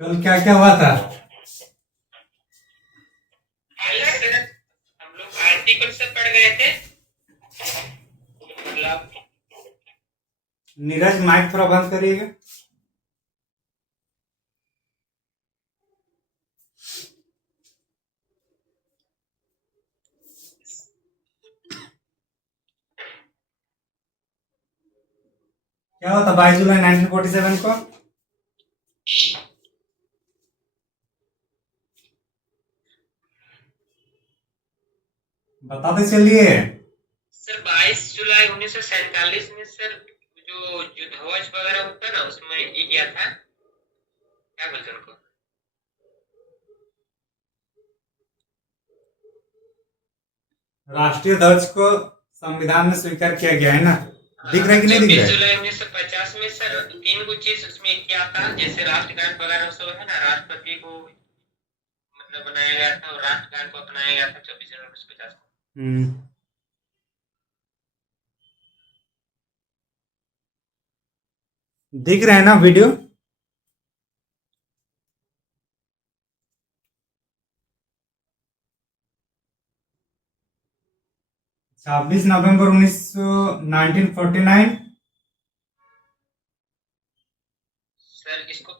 कल क्या क्या हुआ था? कल सर हम लोग आर्टिकल से पढ़ गए थे। मतलब नीरज माइक थोड़ा बंद करिएगा। क्या हुआ था 22 जुलाई 1947 को? बताते चलिए। सर 22 जुलाई 1947 में सर जो युद्धध्वज वगैरह होता ना उसमें ये किया था, क्या बोलते हैं उनको। राष्ट्रीय ध्वज को संविधान में स्वीकार किया गया है ना? दिख रहा है कि नहीं दिख छब्बीस रहा है? जुलाई 1950 में सर तीन कुछ चीज उसमें किया था, जैसे राष्ट्रगान वगैरह सब है ना, राष्ट्रपति को मतलब बनाया गया था और राष्ट्रगान को अपनाया गया था 26 जुलाई 1950 को। दिख रहा है ना वीडियो? 26 नवंबर 1949। सर इसको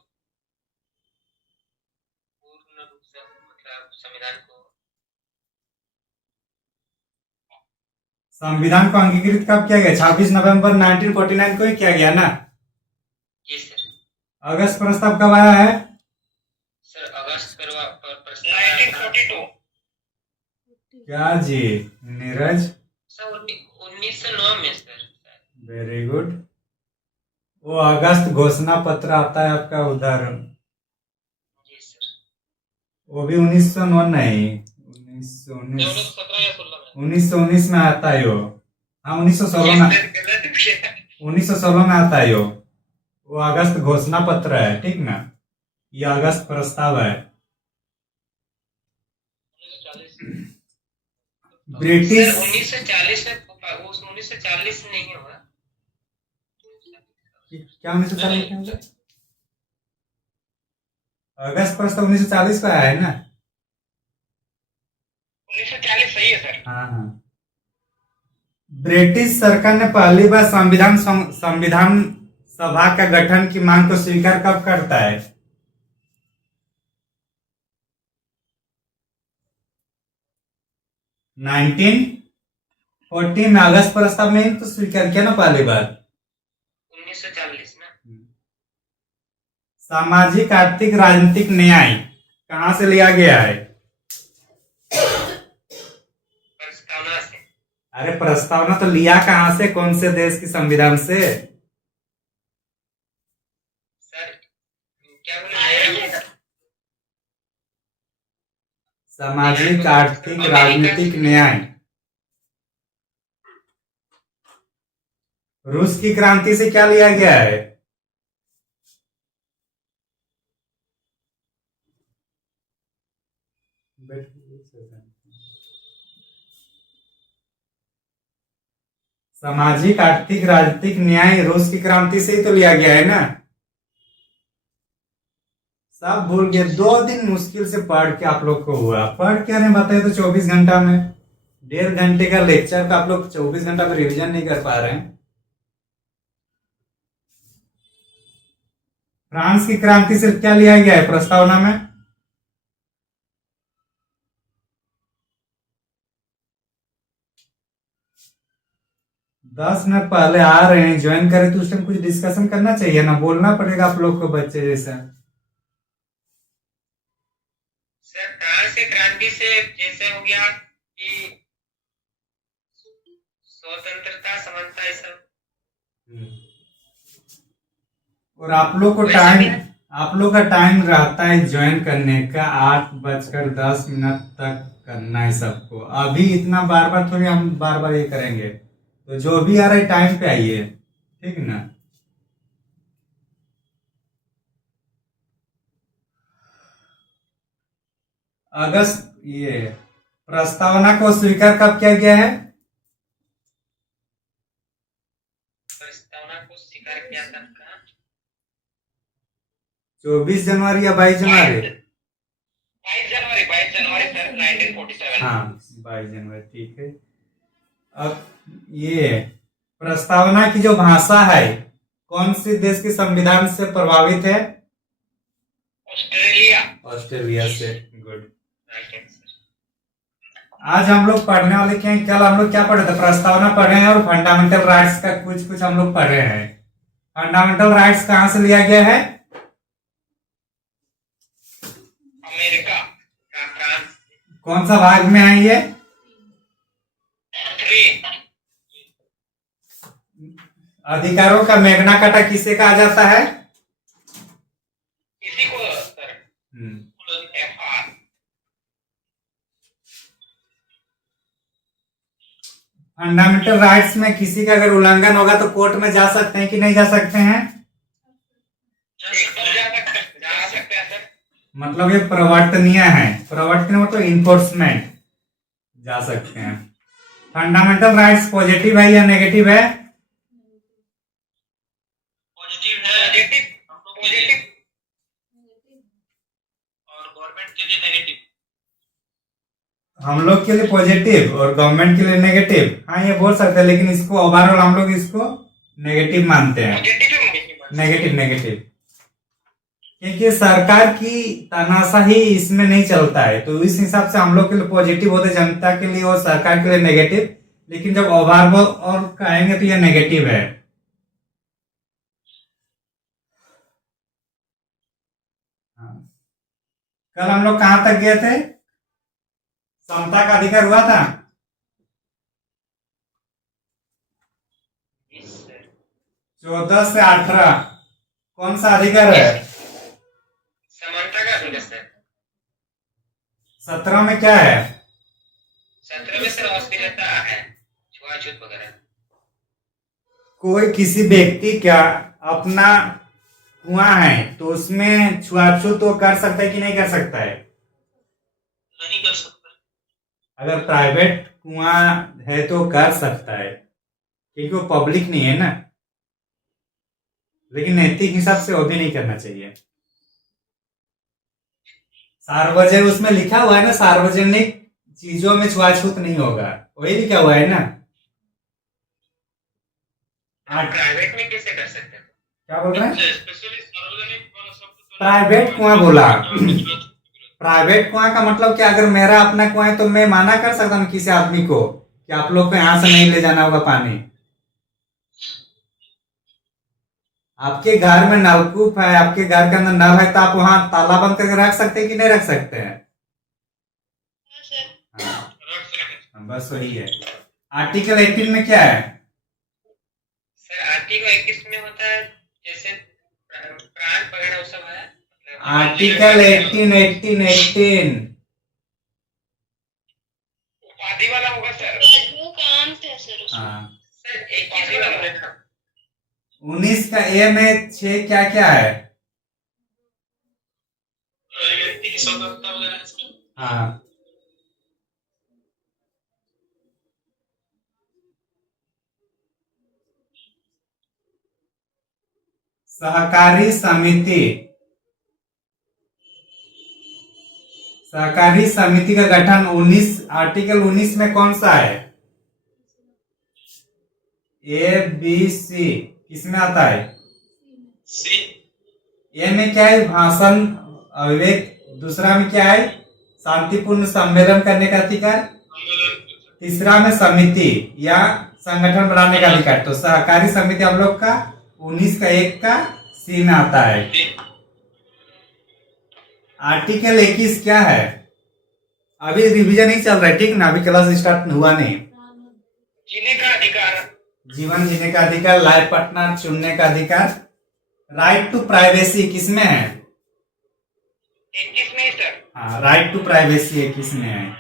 पूर्ण रूप से मतलब संविधान को। संविधान को अंगीकृत कब किया गया? 26 नवंबर 1949 को ही किया गया ना? जी सर। अगस्त प्रस्ताव कब आया है? सर अगस्त पर प्रस्ताव 1942। क्या जी? नीरज। सर 1909 में सर। Very good. वो अगस्त घोषणा पत्र आता है आपका उदाहरण। जी सर। वो भी 1909 नहीं, 1919। 1919 में आता है वो। हाँ, 1916 में। 1916 में आता है वो अगस्त घोषणा पत्र है, ठीक ना? ये अगस्त प्रस्ताव है। ब्रिटिश। सर 1940 में वो 1940 नहीं हुआ। क्या 1940? अगस्त प्रस्ताव 1940 का आया है ना? 1940 सही है सर। हाँ हाँ। ब्रिटिश सरकार ने पहली बार संविधान सभा का गठन की मांग को स्वीकार कब करता है? 1940 में अगस्त प्रस्ताव में ही तो स्वीकार किया ना पहली बार। 1940 ना। सामाजिक आर्थिक राजनीतिक न्याय कहां से लिया गया है? प्रस्तावना से। अरे प्रस्तावना तो लिया कहां से, कौन से देश की संविधान से? सर क्या बोले। सामाजिक आर्थिक राजनीतिक न्याय रूस की क्रांति से क्या लिया गया है? सामाजिक आर्थिक राजनीतिक न्याय रूस की क्रांति से ही तो लिया गया है ना? सब भूल गए। 2 दिन मुश्किल से पढ़ के आप लोग को हुआ, पढ़ क्या नहीं बताए तो 24 घंटा में 1.5 घंटे का लेक्चर का आप लोग 24 घंटा में रिवीजन नहीं कर पा रहे हैं। फ्रांस की क्रांति से क्या लिया गया है प्रस्तावना में? 10 मिनट पहले आ रहे हैं, ज्वाइन करें तो उस टाइम कुछ डिस्कशन करना चाहिए ना, बोलना पड़ेगा आप लोग को बच्चे जैसा। सर कहाँ से क्रांति से जैसे हो गया कि स्वतंत्रता समानता ये सब। और आप लोग का टाइम रहता है ज्वाइन करने का 8:10 तक करना है सबको। अभी इतना बार बार थोड़ी हम बार बार ये करेंगे, तो जो भी आ रहा है टाइम पे आइए, ठीक ना? अगस्त ये प्रस्तावना को स्वीकार कब किया गया है? प्रस्तावना को स्वीकार किया था। 24 जनवरी या 22 जनवरी? 22 जनवरी सर 1947। हाँ, 22 जनवरी, ठीक है। अब ये प्रस्तावना की जो भाषा है कौन सी देश के संविधान से प्रभावित है? ऑस्ट्रेलिया। ऑस्ट्रेलिया से, गुड। Right answer. आज हम लोग पढ़ने वाले क्या हैं? कल हम लोग क्या पढ़े थे? प्रस्तावना पढ़े हैं और फंडामेंटल राइट्स का कुछ कुछ हम लोग पढ़े हैं। फंडामेंटल राइट्स कहाँ से लिया गया है? अमेरिका का फ्रांस। कौन सा भाग में है ये? 3। अधिकारों का मैग्ना कार्टा किसे कहा जाता है? इसी को सर FR। फंडामेंटल राइट्स में किसी का अगर उल्लंघन होगा तो कोर्ट में जा सकते हैं कि नहीं जा सकते हैं? जा सकते हैं सर। मतलब ये प्रवर्तनीय है। प्रवर्तनीय मतलब इन्फोर्समेंट, जा सकते हैं। फंडामेंटल राइट्स पॉजिटिव है या नेगेटिव है? पॉजिटिव है। पॉजिटिव और गवर्नमेंट के लिए नेगेटिव। हम लोग के लिए पॉजिटिव और गवर्नमेंट के लिए नेगेटिव। हाँ, ये बोल सकते हैं, लेकिन इसको ओवरऑल हम लोग इसको नेगेटिव मानते हैं। नेगेटिव नेगेटिव, क्योंकि सरकार की तानाशाही इसमें नहीं चलता है, तो इस हिसाब से हम लोग के लिए पॉजिटिव होते, जनता के लिए और सरकार के लिए नेगेटिव। लेकिन जब ओवरऑल और कहेंगे तो ये नेगेटिव है। हाँ। कल हम लोग कहां तक गए थे? समता का अधिकार हुआ था। 14 से 18 कौन सा अधिकार है? समानता का अधिकार सर। 17 में क्या है? 17 में सर अस्थिरता है, छुआछूत वगैरह। कोई किसी व्यक्ति का अपना कुआं है तो उसमें छुआछूत तो कर सकता है कि नहीं कर सकता है? नहीं कर सकता। अगर प्राइवेट कुआं है तो कर सकता है, क्योंकि वो पब्लिक नहीं है ना। लेकिन नैतिक हिसाब से वो भी नहीं करना चाहिए। सार्वजनिक, उसमें लिखा हुआ है ना, सार्वजनिक चीजों में छुआछूत नहीं होगा, वही लिखा हुआ है ना। प्राइवेट में कैसे कर सकते हैं? क्या बोल रहे हैं? स्पेशली सार्वजनिक वाला शब्द। प्राइवेट कुआं बोला। प्राइवेट कुआं का मतलब क्या? अगर मेरा अपना कुआं है तो मैं माना कर सकता हूँ किसी आदमी को कि आप लोग को यहां से नहीं ले जाना होगा पानी। आपके घर में नलकूप है, आपके घर के अंदर नल है, तो आप वहां ताला बंद करके रख सकते हैं कि नहीं रख सकते हैं? हाँ, बस वही है। आर्टिकल 18 में क्या है? सर आर्टिकल 21 में होता है जैसे प्राण वगैरह वो सब है। आर्टिकल 18 उपाधि वाला होगा सर। वो काम थे सर। हाँ। सर 21 वाला होगा। 19 का ए में 6 क्या क्या है? व्यक्ति की स्वतंत्रता वगैरह। हाँ। सहकारी समिति, सहकारी समिति का गठन 19 आर्टिकल 19 में कौन सा है? ए बी सी किसमें आता है? सी। ए में क्या है? भाषण अविवेक। दूसरा में क्या है? शांतिपूर्ण सम्मेलन करने का अधिकार। तीसरा में समिति या संगठन बनाने का अधिकार। तो सहकारी समिति हम लोग का 19 का 1 का सी में आता है। आर्टिकल 21 क्या है? अभी रिवीजन ही चल रहा है, ठीक ना, अभी क्लास स्टार्ट हुआ नहीं। जीने का अधिकार। जीवन जीने का अधिकार, लाइफ पार्टनर चुनने का अधिकार। राइट टू प्राइवेसी किसमें है? 21 में सर। हाँ, राइट टू प्राइवेसी 21 में है।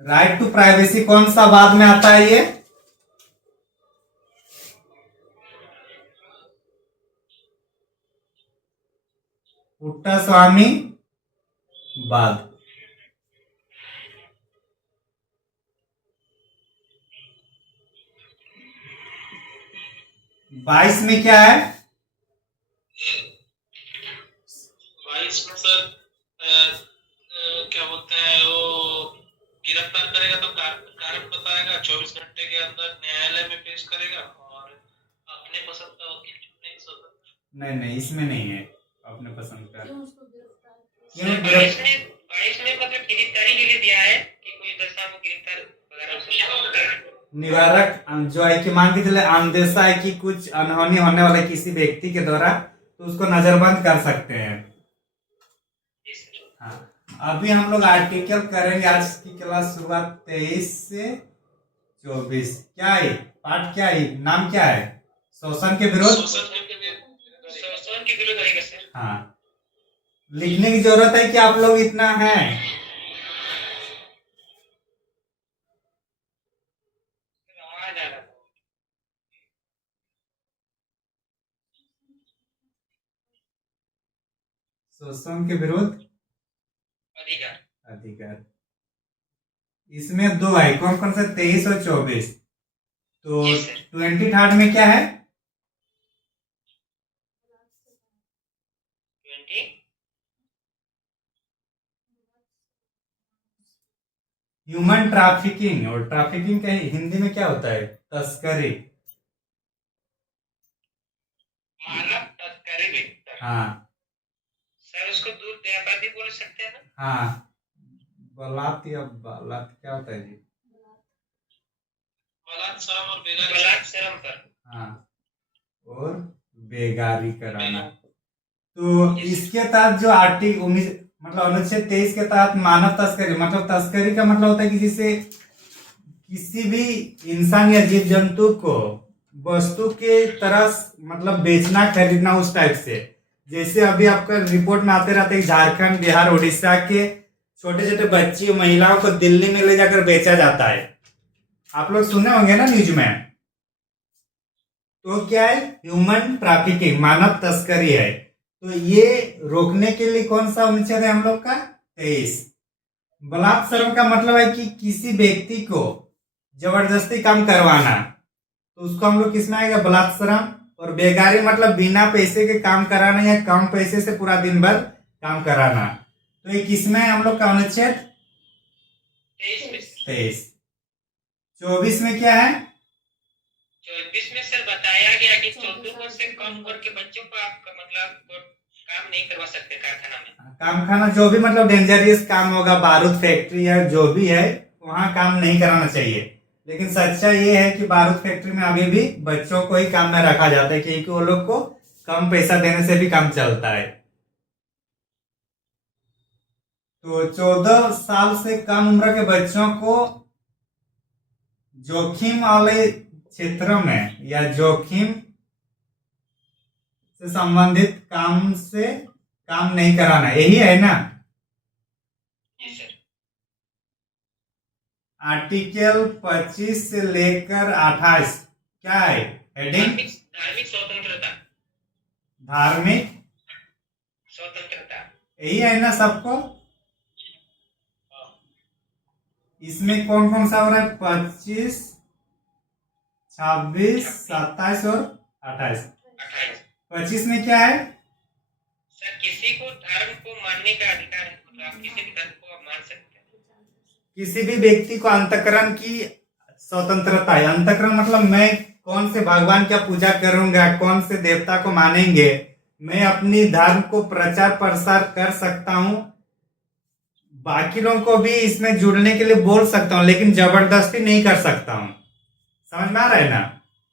राइट टू प्राइवेसी कौन सा बाद में आता है? ये पुट्टास्वामी बाद। 22 में क्या है? 22 में सर क्या बोलते हैं वो गिरफ्तार करेगा तो कारण बताएगा, 24 घंटे के अंदर न्यायालय में पेश करेगा और अपने पसंद का वकील चुनने की स्वतंत्रता। नहीं, इसमें नहीं है अपने पसंद का। क्यों 22 में मतलब गिरफ्तारी के लिए दिया है कि कोई दस्ता को गिरफ्तार वगैरह निवारक जो है कि मान के चले अंदेशा है कि कुछ अनहोनी होने वाले किसी व्यक्ति के द्वारा, तो उसको नजरबंद कर सकते हैं। हाँ, अभी हम लोग आर्टिकल करेंगे। आज की क्लास शुरुआत 23 से 24। क्या है पाठ, क्या है नाम, क्या है? शोषण के विरोध। रहेगा सर। हाँ, लिखने की जरूरत है कि आप लोग इतना है? शोषण के विरोध अधिकार। इसमें दो है, कौन कौन सा? 23 और 24। तो 23 में क्या है? Human trafficking. और ट्रैफिकिंग का हिंदी में क्या होता है? तस्करी। मानव तस्करी। हाँ सर उसको दूर व्यापार भी बोल सकते हैं ना? हाँ, बलात् या बलात् क्या होता है जी? बलात्सरम और बेगारी। बलात्सरम पर। हाँ, और बेगारी कराना। तो इसके तहत जो आर्टिकल 19 मतलब अनुच्छेद 23 के तहत मानव तस्करी, मतलब तस्करी का मतलब होता है कि जिसे किसी भी इंसान या जीव जंतु को वस्तु के तरह मतलब बेचना खरीदना, उस टाइप से। जैसे अभी आपका रिपोर्ट में आते रहते हैं झारखंड, बिहार, उड़ीसा के छोटे छोटे बच्ची महिलाओं को दिल्ली में ले जाकर बेचा जाता है। आप लोग सुने होंगे ना न्यूज में। तो क्या है? ह्यूमन ट्रैफिकिंग, मानव तस्करी है। तो ये रोकने के लिए कौन सा अनुच्छेद है हम लोग का? 23। बलात्सर्म का मतलब है कि किसी व्यक्ति को जबरदस्ती काम करवाना, तो उसको हम लोग किसमें आएगा? बलात्सर्म। और बेगारी मतलब बिना पैसे के काम कराना या कम पैसे से पूरा दिन भर काम कराना। तो ये किसमें है हम लोग का अनुच्छेद? 23। 24 में क्या है? 24 में सर बताया गया कि 14 वर्ष से कम उम्र के बच्चों को आप मतलब काम नहीं करवा सकते कारखाना में। काम खाना जो भी मतलब डेंजरियस काम होगा, बारूद फैक्ट्री या जो भी है, वहां काम नहीं कराना चाहिए। लेकिन सच्चाई ये है कि बारूद फैक्ट्री में अभी भी बच्चों को ही काम में रखा जाता है, क्योंकि वो लोग को कम पैसा देने से भी काम चलता है। तो 14 साल से कम उम्र के बच्चों को जोखिम वाले क्षेत्रों में या जोखिम से संबंधित काम नहीं कराना, यही है ना? आर्टिकल 25 से लेकर 28 क्या है हेडिंग? धार्मिक स्वतंत्रता। धार्मिक स्वतंत्रता यही है ना सबको? इसमें कौन कौन सा हो रहा है? 25, 26, 27 और 28। 25 में क्या है? सर किसी को धर्म को मानने का अधिकार है, मतलब आप किसी भी धर्म को मान सकते हैं। किसी भी व्यक्ति को अंतकरण की स्वतंत्रता है। अंतकरण मतलब मैं कौन से भगवान का पूजा करूंगा, कौन से देवता को मानेंगे, मैं अपनी धर्म को प्रचार प्रसार कर सकता हूं। बाकी लोगों को भी इसमें जुड़ने के लिए बोल सकता हूं, लेकिन जबरदस्ती नहीं कर सकता हूं। समझ में आ रहा है ना?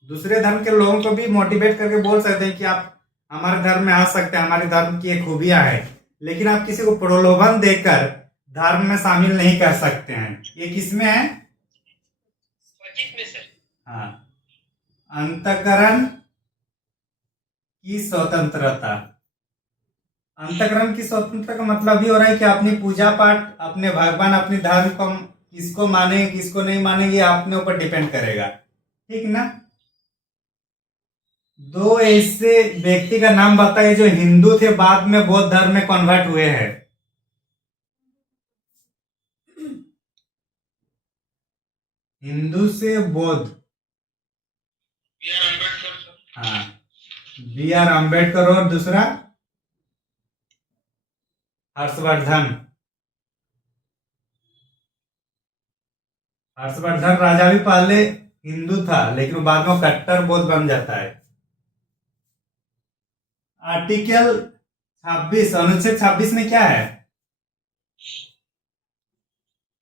दूसरे धर्म के लोगों को भी मोटिवेट करके बोल सकते हैं कि आप हमारे धर्म में आ सकते हैं, हमारे धर्म की ये खूबियां है। लेकिन आप किसी को प्रलोभन देकर धर्म में शामिल नहीं कर सकते हैं। ये किसमें है? 25 में सर। हाँ, अंतकरण की स्वतंत्रता। अंतकरण की स्वतंत्रता का मतलब ही हो रहा है कि अपनी पूजा पाठ, अपने भगवान, अपने धर्म को किसको मानेंगे किसको नहीं मानेंगे, अपने ऊपर डिपेंड करेगा। ठीक ना? दो ऐसे व्यक्ति का नाम बताइए जो हिंदू थे, बाद में बौद्ध धर्म में कन्वर्ट हुए हैं। हिंदू से बौद्ध। B R Ambedkar. Sure sir. हाँ, बी आर अम्बेडकर और दूसरा हर्षवर्धन। हर्षवर्धन राजा भी पहले हिंदू था, लेकिन वो बाद में कट्टर बौद्ध बन जाता है। आर्टिकल 26, अनुच्छेद 26 में क्या है?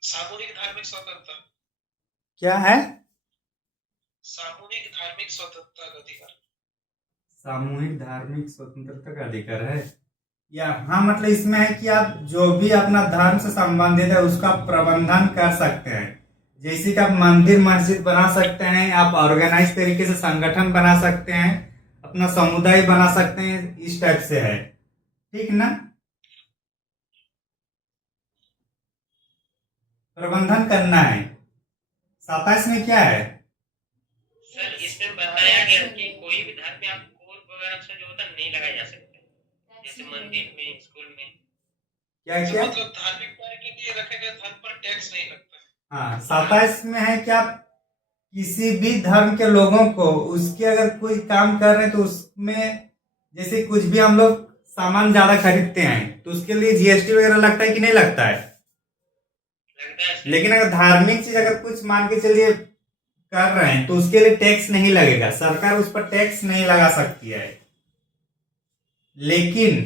सामूहिक धार्मिक स्वतंत्रता। क्या है? सामूहिक धार्मिक स्वतंत्रता का अधिकार। सामूहिक धार्मिक स्वतंत्रता का अधिकार है या हाँ, मतलब इसमें है कि आप जो भी अपना धर्म से संबंधित है उसका प्रबंधन कर सकते हैं। जैसे कि आप मंदिर मस्जिद बना सकते हैं, आप ऑर्गेनाइज तरीके से संगठन बना सकते हैं, अपना समुदाय बना सकते हैं, इस टाइप से है, ठीक ना? प्रबंधन करना है। 27 में क्या है? सर इसमें बताया गया कि कोई भी धर्म में आप कोड वगैरह से जो होता है नहीं लगाया जा सकता, जैसे मंदिर में, स्कूल में। क्या क्या? मतलब धार्मिक कार्य के लिए रखे गए धर्म पर टैक्स नहीं लगता। हाँ, 27 में है कि आप किसी भी धर्म के लोगों को उसके अगर कोई काम कर रहे हैं तो उसमें जैसे कुछ भी हम लोग सामान ज्यादा खरीदते हैं तो उसके लिए जीएसटी वगैरह लगता है कि नहीं लगता है? लगता है। लेकिन अगर धार्मिक चीज अगर कुछ मान के चलिए कर रहे हैं तो उसके लिए टैक्स नहीं लगेगा, सरकार उस पर टैक्स नहीं लगा सकती है। लेकिन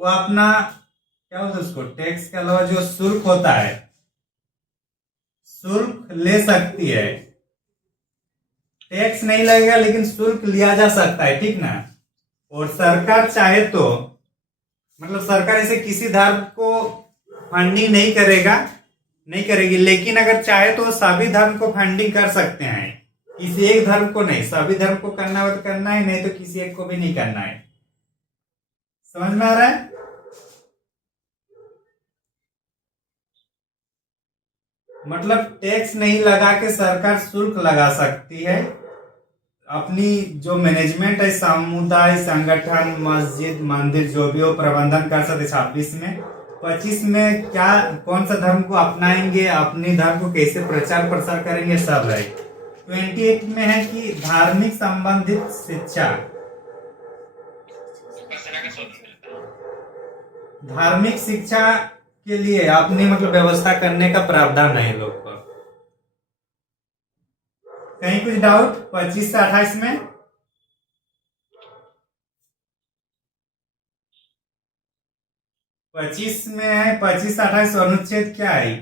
वो अपना क्या बोलते हैं उसको, टैक्स के अलावा जो शुल्क होता है, शुल्क ले सकती है। टैक्स नहीं लगेगा लेकिन शुल्क लिया जा सकता है, ठीक ना? और सरकार चाहे तो मतलब सरकार ऐसे किसी धर्म को फंडिंग नहीं करेगी, लेकिन अगर चाहे तो सभी धर्म को फंडिंग कर सकते हैं। किसी एक धर्म को नहीं, सभी धर्म को करना हो तो करना है, नहीं तो किसी एक को भी नहीं करना है। समझ में आ रहा है? मतलब टैक्स नहीं लगा के सरकार शुल्क लगा सकती है। अपनी जो मैनेजमेंट है, समुदाय, संगठन, मस्जिद, मंदिर जो भी हो प्रबंधन कर सकते। 26 में 25 में क्या, कौन सा धर्म को अपनाएंगे, अपने धर्म को कैसे प्रचार प्रसार करेंगे, सब है। 28 में है कि धार्मिक संबंधित शिक्षा। धार्मिक शिक्षा के लिए अपनी मतलब व्यवस्था करने का प्रावधान है लोग को। कहीं कुछ डाउट? 25 से 28 में 25 में है, 25 से 28 अनुच्छेद क्या है?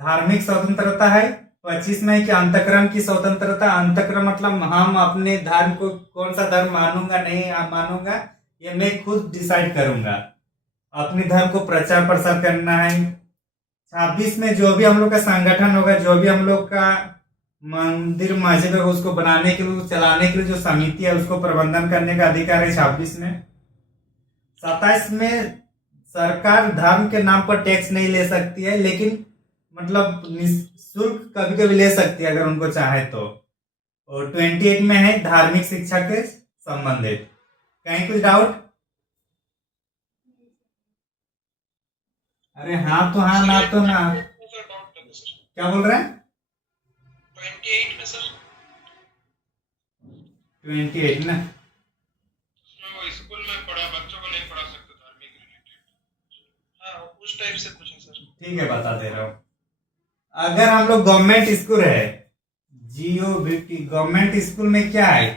धार्मिक स्वतंत्रता है। 25 में है कि अंतकरण की स्वतंत्रता। अंतकरण मतलब हम अपने धर्म को कौन सा धर्म मानूंगा नहीं मानूंगा ये मैं खुद डिसाइड करूंगा। अपने धर्म को प्रचार प्रसार करना है। 26 में जो भी हम लोग का संगठन होगा, जो भी हम लोग का मंदिर मस्जिद होगा, उसको बनाने के लिए, चलाने के लिए जो समिति है उसको प्रबंधन करने का अधिकार है 26 में। 27 में सरकार धर्म के नाम पर टैक्स नहीं ले सकती है, लेकिन मतलब शुल्क कभी कभी ले सकती है अगर उनको चाहे तो। और 28 में है धार्मिक शिक्षा के संबंधित। कहीं कुछ डाउट? अरे हाँ तो हाँ, ना तो ना। क्या बोल रहे हैं? 28 में सर 28 ना, स्कूल में पढ़ा, बच्चों को नहीं पढ़ा सकते धार्मिक रिलेटेड। हाँ उस टाइप से कुछ है सर। ठीक है, बता दे रहा हूँ। अगर हम लोग गवर्नमेंट स्कूल है, GOVT गवर्नमेंट स्कूल में क्या है,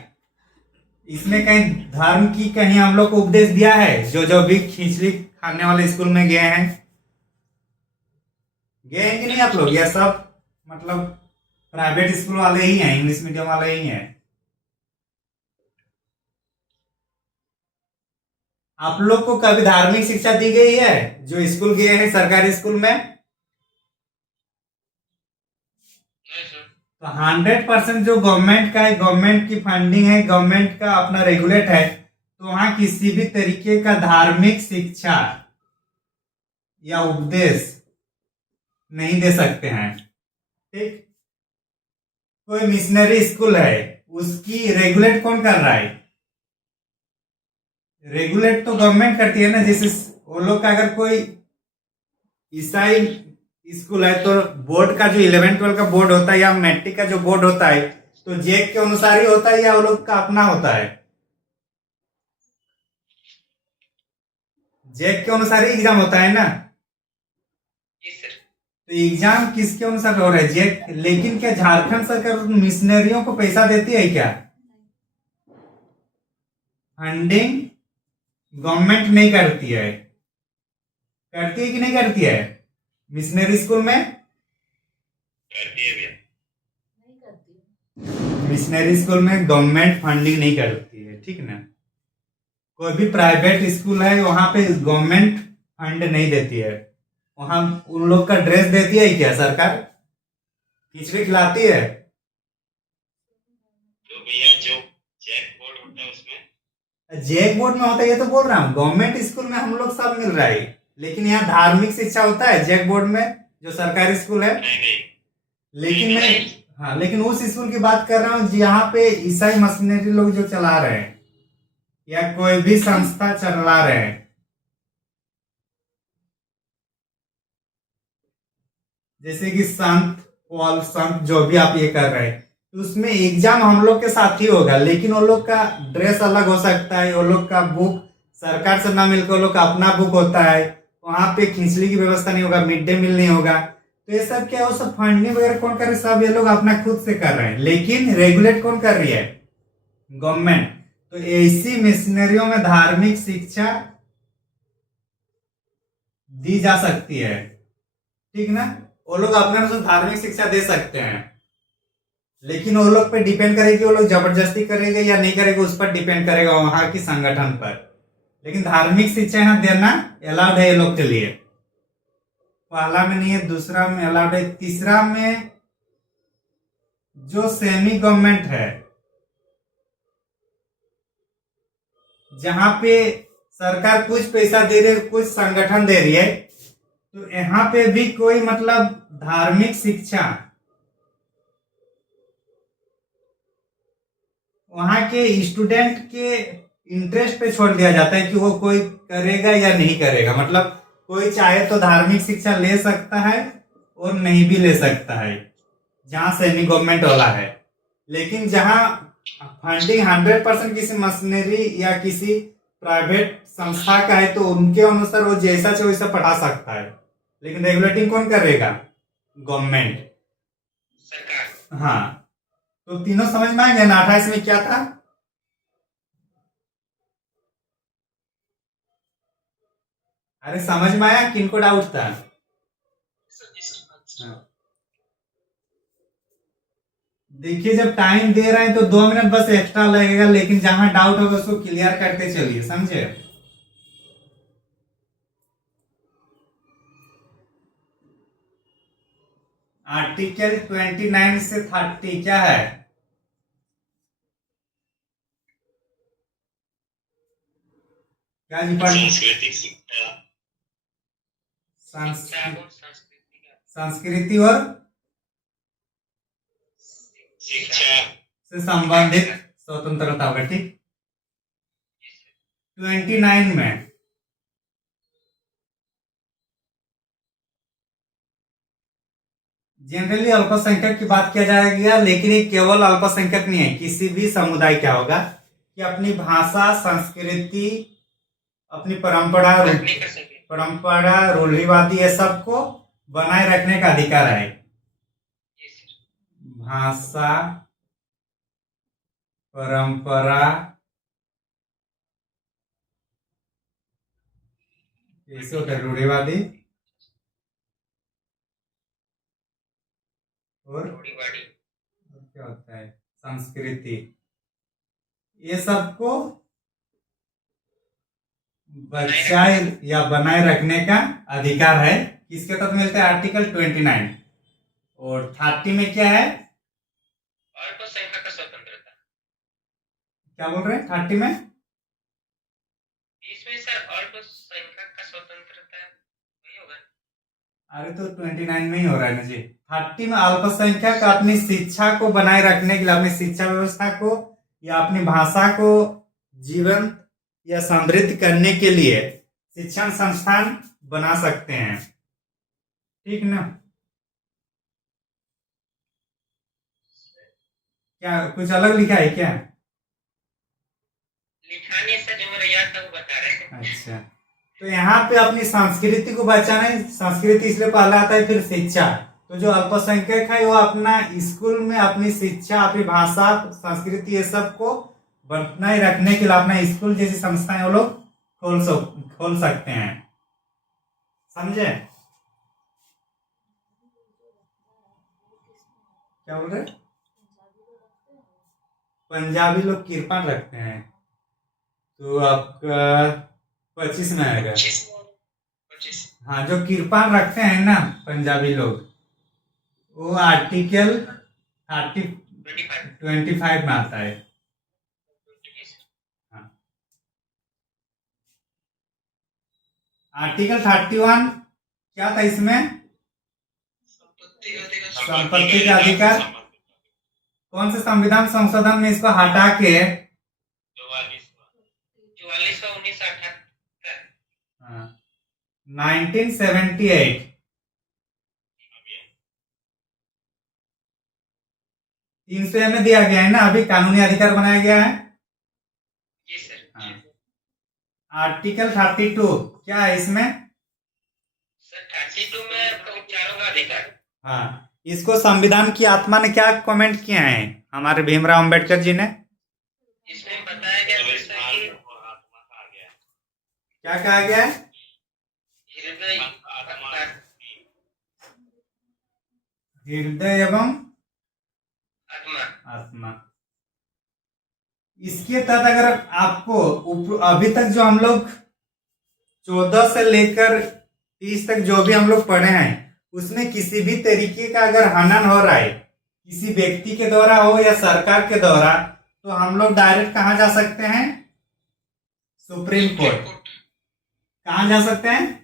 इसमें कहीं धर्म की कहीं हम लोग को उपदेश दिया है? जो भी खिचड़ी खाने वाले स्कूल में गए हैं कि नहीं आप लोग? ये सब मतलब प्राइवेट स्कूल वाले ही हैं, इंग्लिश मीडियम वाले ही हैं। आप लोग को कभी धार्मिक शिक्षा दी गई है जो स्कूल गए हैं सरकारी स्कूल में? तो 100% जो गवर्नमेंट का है, गवर्नमेंट की फंडिंग है, गवर्नमेंट का अपना रेगुलेट है, तो वहां किसी भी तरीके का धार्मिक शिक्षा या उपदेश नहीं दे सकते हैं, ठीक? कोई मिशनरी स्कूल है, उसकी रेगुलेट कौन कर रहा है? रेगुलेट तो गवर्नमेंट करती है ना। जैसे वो लोग का अगर कोई ईसाई स्कूल है तो बोर्ड का जो 11-12 का बोर्ड होता है या मैट्रिक का जो बोर्ड होता है तो जैक के अनुसार ही होता है या वो लोग का अपना होता है? जैक के अनुसार ही एग्जाम होता है ना? जी सर। तो एग्जाम किसके अनुसार हो रहा है? जैक। लेकिन क्या झारखंड सरकार मिशनरियों को पैसा देती है क्या? फंडिंग गवर्नमेंट नहीं करती है। करती है कि नहीं करती है? मिशनरी स्कूल में करती है भैया। मिशनरी स्कूल में गवर्नमेंट फंडिंग नहीं करती है, ठीक ना? कोई भी प्राइवेट स्कूल है वहां पे गवर्नमेंट फंड नहीं देती है। वहां उन लोग का ड्रेस देती है क्या सरकार? खिचड़ी खिलाती है? तो भैया जो जैक बोर्ड होता है उसमें जैक बोर्ड में होता है, ये तो बोल रहा हूँ। गवर्नमेंट स्कूल में हम लोग सब मिल रहा है, लेकिन यहाँ धार्मिक शिक्षा होता है जैक बोर्ड में, जो सरकारी स्कूल है। नहीं। लेकिन मैं हाँ, लेकिन उस स्कूल की बात कर रहा हूँ जहाँ पे ईसाई मशीनरी लोग जो चला रहे हैं या कोई भी संस्था चला रहे हैं। जैसे कि संत पॉल, संत जो भी आप ये कर रहे हैं, तो उसमें एग्जाम हम लोग के साथ ही होगा, लेकिन वो लोग का ड्रेस अलग हो सकता है, वो लोग का बुक सरकार से ना मिलकर वो लोग का अपना बुक होता है। वहां पे खिचड़ी की व्यवस्था नहीं होगा, मिड डे मील नहीं होगा। तो ये सब क्या है, वो सब फंडिंग वगैरह कौन कर रहे हैं? सब ये लोग अपना खुद से कर रहे हैं, लेकिन रेगुलेट कौन कर रही है? गवर्नमेंट। तो ऐसी मिशनरियों में धार्मिक शिक्षा दी जा सकती है, ठीक ना? वो लोग अपने अनुसार धार्मिक शिक्षा दे सकते हैं, लेकिन वो लोग पे डिपेंड करेगी, वो लोग जबरदस्ती करेंगे या नहीं करेंगे, उस पर डिपेंड करेगा वहां की संगठन पर। लेकिन धार्मिक शिक्षा यहाँ देना अलाउड है ये लोग के लिए। पहला में नहीं है, दूसरा में अलाउड है, तीसरा में जो सेमी गवर्नमेंट है, जहां पे सरकार कुछ पैसा दे रही है, कुछ संगठन दे रही है, तो यहाँ पे भी कोई मतलब धार्मिक शिक्षा वहां के स्टूडेंट के इंटरेस्ट पे छोड़ दिया जाता है कि वो कोई करेगा या नहीं करेगा। मतलब कोई चाहे तो धार्मिक शिक्षा ले सकता है और नहीं भी ले सकता है, जहां सेमी गवर्नमेंट वाला है। लेकिन जहां फंडिंग 100% किसी मशीनरी या किसी प्राइवेट संस्था का है, तो उनके अनुसार वो जैसा चाहे वैसा पढ़ा सकता है, लेकिन रेगुलेटिंग कौन करेगा? गवर्नमेंट, सरकार। हाँ। तो तीनों समझ में आएंगे ना? 28 में क्या था? अरे समझ में आया? किनको डाउट था? हाँ। देखिए, जब टाइम दे रहे हैं तो 2 मिनट बस एक्स्ट्रा लगेगा, लेकिन जहां डाउट होगा उसको क्लियर करते चलिए, समझे? आर्टिकल 29 से 30 क्या है? क्या जी पढ़? सांस्कृतिक शिक्षा। संस्कृति और शिक्षा से संबंधित स्वतंत्रता होगा, ठीक। 29 में जनरली अल्पसंख्यक की बात किया जाएगा, लेकिन ये केवल अल्पसंख्यक नहीं है, किसी भी समुदाय क्या होगा कि अपनी भाषा, संस्कृति, अपनी परंपरा रूढ़िवादी ये सबको बनाए रखने का अधिकार है। भाषा, परंपरा, कैसे होता है रूढ़िवादी और क्या होता है संस्कृति, ये सबको बचाए या बनाए रखने का अधिकार है। किसके तहत मिलता है? आर्टिकल 29। और 30 में क्या है? अल्पसंख्यक का स्वतंत्रता। क्या बोल रहे हैं 30 में? इसमें सर अल्पसंख्यक का स्वतंत्रता वही होगा। अरे तो 29 में ही हो रहा है ना जी। 30 में अल्पसंख्यक अपनी शिक्षा को बनाए रखने के लिए, अपनी शिक्षा व्यवस्था को या अपनी भाषा को जीवन या समृद्ध करने के लिए शिक्षण संस्थान बना सकते हैं, ठीक ना? क्या कुछ अलग लिखा है क्या? लिखा नहीं सर, जो मेरे याद था वो बता रहे हैं। अच्छा, तो यहाँ पे अपनी संस्कृति को बचाना है। संस्कृति इसलिए पहला आता है, फिर शिक्षा। तो जो अल्पसंख्यक है वो अपना स्कूल में अपनी शिक्षा, अपनी भाषा, संस्कृति ये सब को बनाए रखने के लिए अपना स्कूल जैसी संस्थाएं वो लोग खोल सकते हैं। समझे? क्या बोल रहे? पंजाबी लोग किरपन रखते हैं, तो आपका 25 में आएगा। 25। हाँ, जो किरपान रखते हैं ना पंजाबी लोग, वो आर्टिकल 25 में आता है। हाँ, आर्टिकल 31 क्या था इसमें? संपत्ति का अधिकार। कौन से संविधान संशोधन में इसको हटा के 1978 300 में दिया गया है ना, अभी कानूनी अधिकार बनाया गया है। जी सर। हाँ। आर्टिकल 32 क्या है इसमें? सर 32 में आपका उपचारों का अधिकार। हाँ, इसको संविधान की आत्मा ने क्या कमेंट किया है हमारे भीमराव अंबेडकर जी ने? इसमें बताया गया है कि क्या कहा गया है? हृदय एवं आत्मा। इसके तहत अगर आपको अभी तक जो हम लोग 14 से लेकर 30 तक जो भी हम लोग पढ़े हैं, उसमें किसी भी तरीके का अगर हनन हो रहा है किसी व्यक्ति के द्वारा हो या सरकार के द्वारा, तो हम लोग डायरेक्ट कहां जा सकते हैं? Supreme court. कहां जा सकते हैं?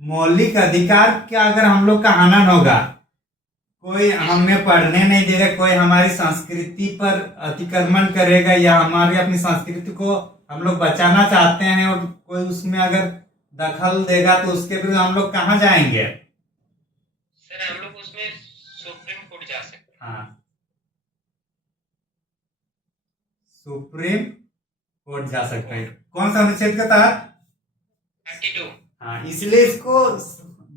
मौलिक अधिकार का अगर हम लोग का हनन होगा, कोई हमें पढ़ने नहीं देगा, कोई हमारी संस्कृति पर अतिक्रमण करेगा या हमारी अपनी संस्कृति को हम लोग बचाना चाहते हैं और कोई उसमें अगर दखल देगा, तो उसके विरुद्ध हम लोग कहाँ जाएंगे? सर हम लोग उसमें सुप्रीम कोर्ट जा सकते हैं। हाँ, सुप्रीम कोर्ट जा सकते हैं। कौन सा अनुच्छेद के तहत? 32। हाँ, इसलिए इसको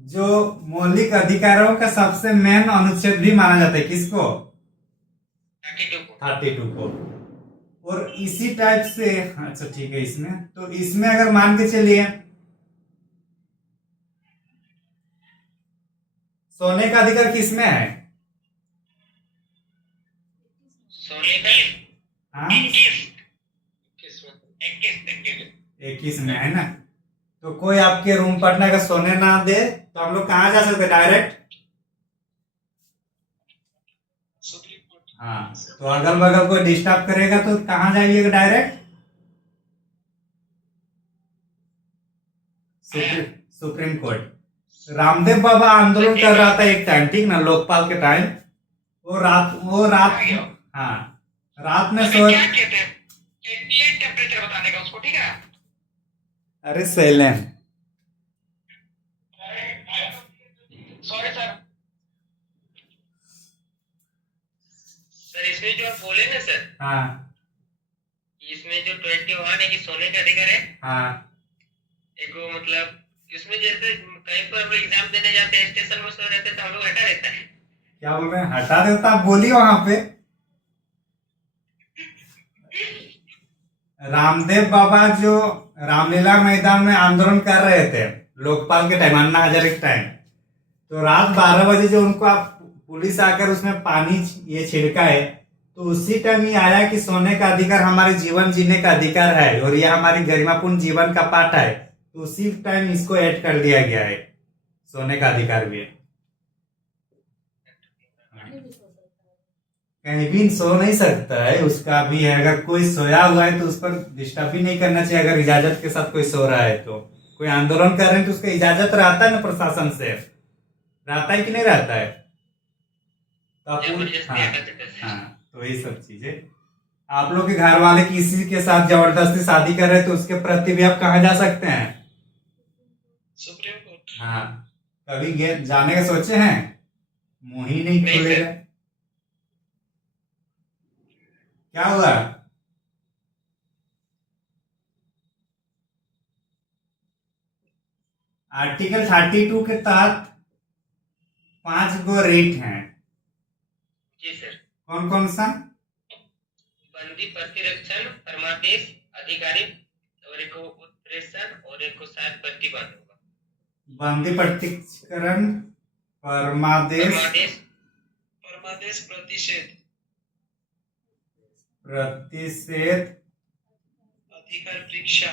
जो मौलिक अधिकारों का सबसे मेन अनुच्छेद भी माना जाता है। किसको? 32 को। और इसी टाइप से, अच्छा ठीक है, इसमें अगर मान के चलिए सोने का अधिकार किसमें है? सोने का? हाँ, 21 में है ना। तो कोई आपके रूम पार्टनर का सोने ना दे तो हम लोग कहाँ जा सकते? Direct supreme court. हाँ, तो अगल बगल कोई डिस्टर्ब करेगा तो कहाँ जाइएगा? Direct supreme court. Ramdev Baba आंदोलन कर रहा था एक टाइम, ठीक ना, लोकपाल के टाइम। वो रात हाँ, रात में सो टेम्परेचर बताने का उसको, ठीक है? अरे सैलेन, सॉरी सर। सर इसमें जो आप बोले ना सर, हाँ इसमें जो 21 है कि सोने का अधिकार है। हाँ, एक वो मतलब इसमें जैसे कहीं पर हम लोग एग्जाम देने जाते हैं, स्टेशन में सो रहते हैं, तो हम लोग हटा देता है। क्या बोल रहे हैं? हटा देता? आप बोलिए वहां पे। रामदेव बाबा जो रामलीला मैदान में आंदोलन कर रहे थे लोकपाल के टाइम, अन्ना हजारे के टाइम, तो रात 12 बजे जो उनको आप पुलिस आकर उसमें पानी ये छिड़का है, तो उसी टाइम ये आया कि सोने का अधिकार हमारे जीवन जीने का अधिकार है और यह हमारी गरिमापूर्ण जीवन का पाठ है। तो उसी टाइम इसको ऐड कर दिया गया है, सोने का अधिकार भी है। कहीं भी सो नहीं सकता है, उसका भी है। अगर कोई सोया हुआ है तो उस पर डिस्टर्ब भी नहीं करना चाहिए। अगर इजाजत के साथ कोई सो रहा है, तो कोई आंदोलन कर रहे हैं तो उसका इजाजत रहता है ना प्रशासन से, रहता है कि नहीं रहता है? तो हाँ, तो यही सब चीजें। आप लोग के घर वाले किसी के साथ जबरदस्ती शादी कर रहे हैं तो उसके प्रति भी आप कहाँ जा सकते हैं? Supreme court. हाँ, कभी जाने का सोचे हैं? मुंह ही नहीं नहीं खुलेगा। सर। क्या हुआ? आर्टिकल 32 के तहत 5 गो रेट हैं। जी सर। कौन कौन सा? बंदी प्रतिरक्षण, परमादेश, अधिकारी और एक को उत्प्रेषण और एक को शायद प्रतिबंध होगा। बंदी प्रतिकरण, परमादेश, परमादेश, परमादेश प्रतिषेध, प्रतिषेध, अधिकार परीक्षा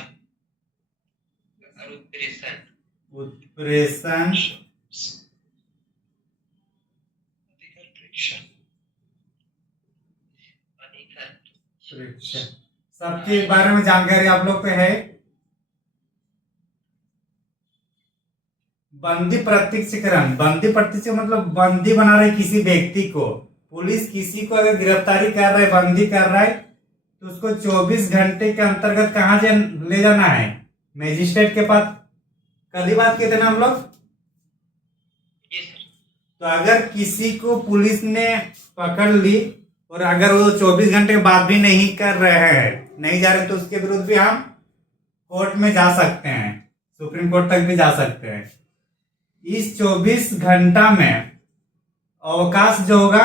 और उत्प्रेषण। उत्प्रेषण, अधिकार परीक्षा, अधिकार परीक्षा, सबके बारे में जानकारी आप लोग पे है। बंदी प्रत्यक्षीकरण, बंदी प्रत्यक्ष मतलब बंदी बना रहे किसी व्यक्ति को। पुलिस किसी को अगर गिरफ्तारी कर रहा है, बंदी कर रहा है, तो उसको 24 घंटे के अंतर्गत कहाँ ले जाना है? मजिस्ट्रेट के पास। कल ही बात किए थे ना हम लोग। जी सर। तो अगर किसी को पुलिस ने पकड़ ली और अगर वो 24 घंटे बाद भी नहीं कर रहे हैं, नहीं जा रहे, तो उसके विरुद्ध भी हम कोर्ट में जा सकते हैं, सुप्रीम कोर्ट तक भी जा सकते हैं। इस 24 घंटा में अवकाश जो होगा,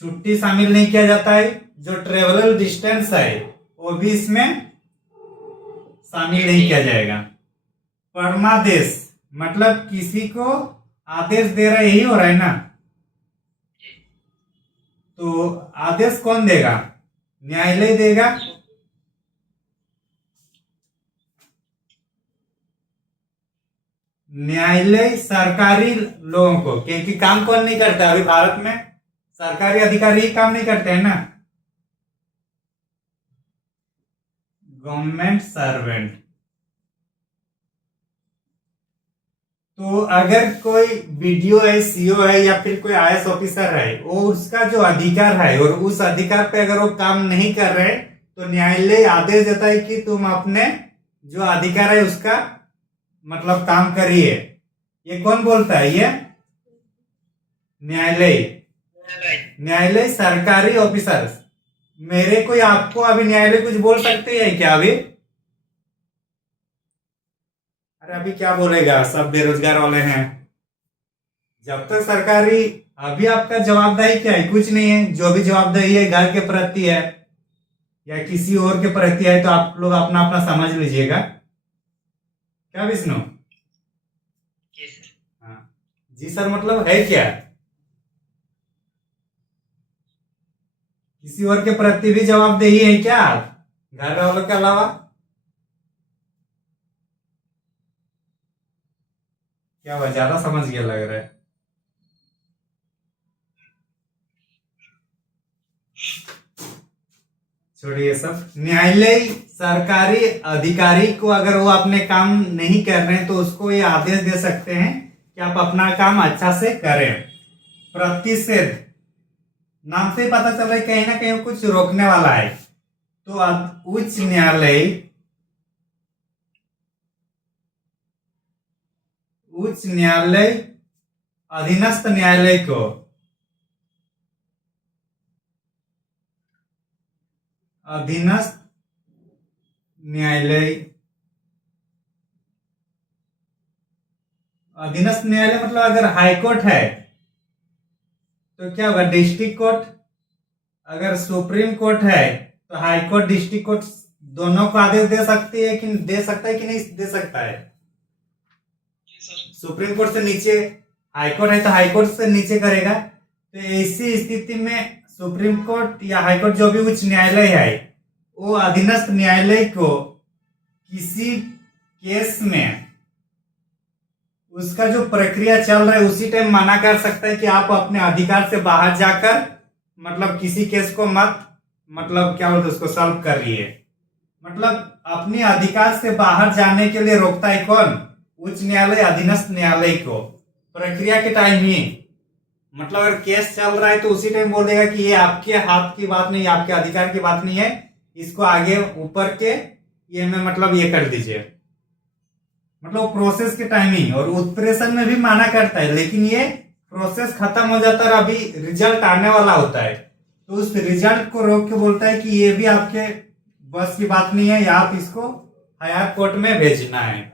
छुट्टी शामिल नहीं किया जाता है। जो ट्रेवलर डिस्टेंस है वो भी इसमें शामिल नहीं किया जाएगा। परमादेश मतलब किसी को आदेश दे रहा है, यही हो रहा है ना? तो आदेश कौन देगा? न्यायालय देगा। न्यायालय सरकारी लोगों को, क्योंकि काम कौन नहीं करता अभी भारत में? सरकारी अधिकारी ही काम नहीं करते हैं ना, गवर्नमेंट सर्वेंट। तो अगर कोई बीडीओ है, सीओ है या फिर कोई आईएएस ऑफिसर है, वो उसका जो अधिकार है और उस अधिकार पे अगर वो काम नहीं कर रहे, तो न्यायालय आदेश देता है कि तुम अपने जो अधिकार है उसका मतलब काम करिए। ये कौन बोलता है? ये न्यायालय। न्यायालय सरकारी ऑफिसर। मेरे को या आपको अभी न्यायालय कुछ बोल सकते हैं क्या अभी? अरे अभी क्या बोलेगा, सब बेरोजगार वाले हैं। जब तक सरकारी, अभी आपका जवाबदेही क्या है? कुछ नहीं है। जो भी जवाबदेही है घर के प्रति है या किसी और के प्रति है, तो आप लोग अपना अपना समझ लीजिएगा। क्या विष्णु? जी सर। हाँ जी सर, मतलब है क्या? किसी और के प्रति भी जवाबदेही है क्या घर वालों के अलावा? क्या हुआ, ज्यादा समझ गया लग रहा है। छोड़िए सब। न्यायालय सरकारी अधिकारी को अगर वो अपने काम नहीं कर रहे हैं, तो उसको ये आदेश दे सकते हैं कि आप अपना काम अच्छा से करें। प्रतिषेध, नाम से ही पता चल रहा है कहीं ना कहीं कुछ रोकने वाला है। तो उच्च न्यायालय, उच्च न्यायालय अधीनस्थ न्यायालय को, अधीनस्थ न्यायालय, अधीनस्थ न्यायालय मतलब अगर हाई कोर्ट है तो क्या होगा? District court. अगर सुप्रीम कोर्ट है तो हाई कोर्ट, डिस्ट्रिक्ट कोर्ट दोनों को आदेश दे सकती है कि दे सकता है कि नहीं दे सकता है? सुप्रीम कोर्ट से नीचे, हाई कोर्ट है तो हाई कोर्ट से नीचे करेगा। तो ऐसी स्थिति में सुप्रीम कोर्ट या हाई कोर्ट, जो भी उच्च न्यायालय है, वो अधीनस्थ न्यायालय को किसी केस में उसका जो प्रक्रिया चल रहा है उसी टाइम मना कर सकता है कि आप अपने अधिकार से बाहर जाकर मतलब किसी केस को मत, मतलब क्या बोलते उसको, सॉल्व कर रही है। मतलब अपने अधिकार से बाहर जाने के लिए रोकता है कौन? उच्च न्यायालय अधीनस्थ न्यायालय को, प्रक्रिया के टाइम ही। मतलब अगर केस चल रहा है तो उसी टाइम बोल देगा कि ये आपके हाथ की बात नहीं, आपके अधिकार की बात नहीं है, इसको आगे ऊपर के ये में मतलब ये कर दीजिए। मतलब प्रोसेस के टाइमिंग। और उत्प्रेषण में भी माना करता है, लेकिन ये प्रोसेस खत्म हो जाता है और अभी रिजल्ट आने वाला होता है, तो उस रिजल्ट को रोक के बोलता है कि ये भी आपके बस की बात नहीं है, या आप इसको हायर कोर्ट में भेजना है।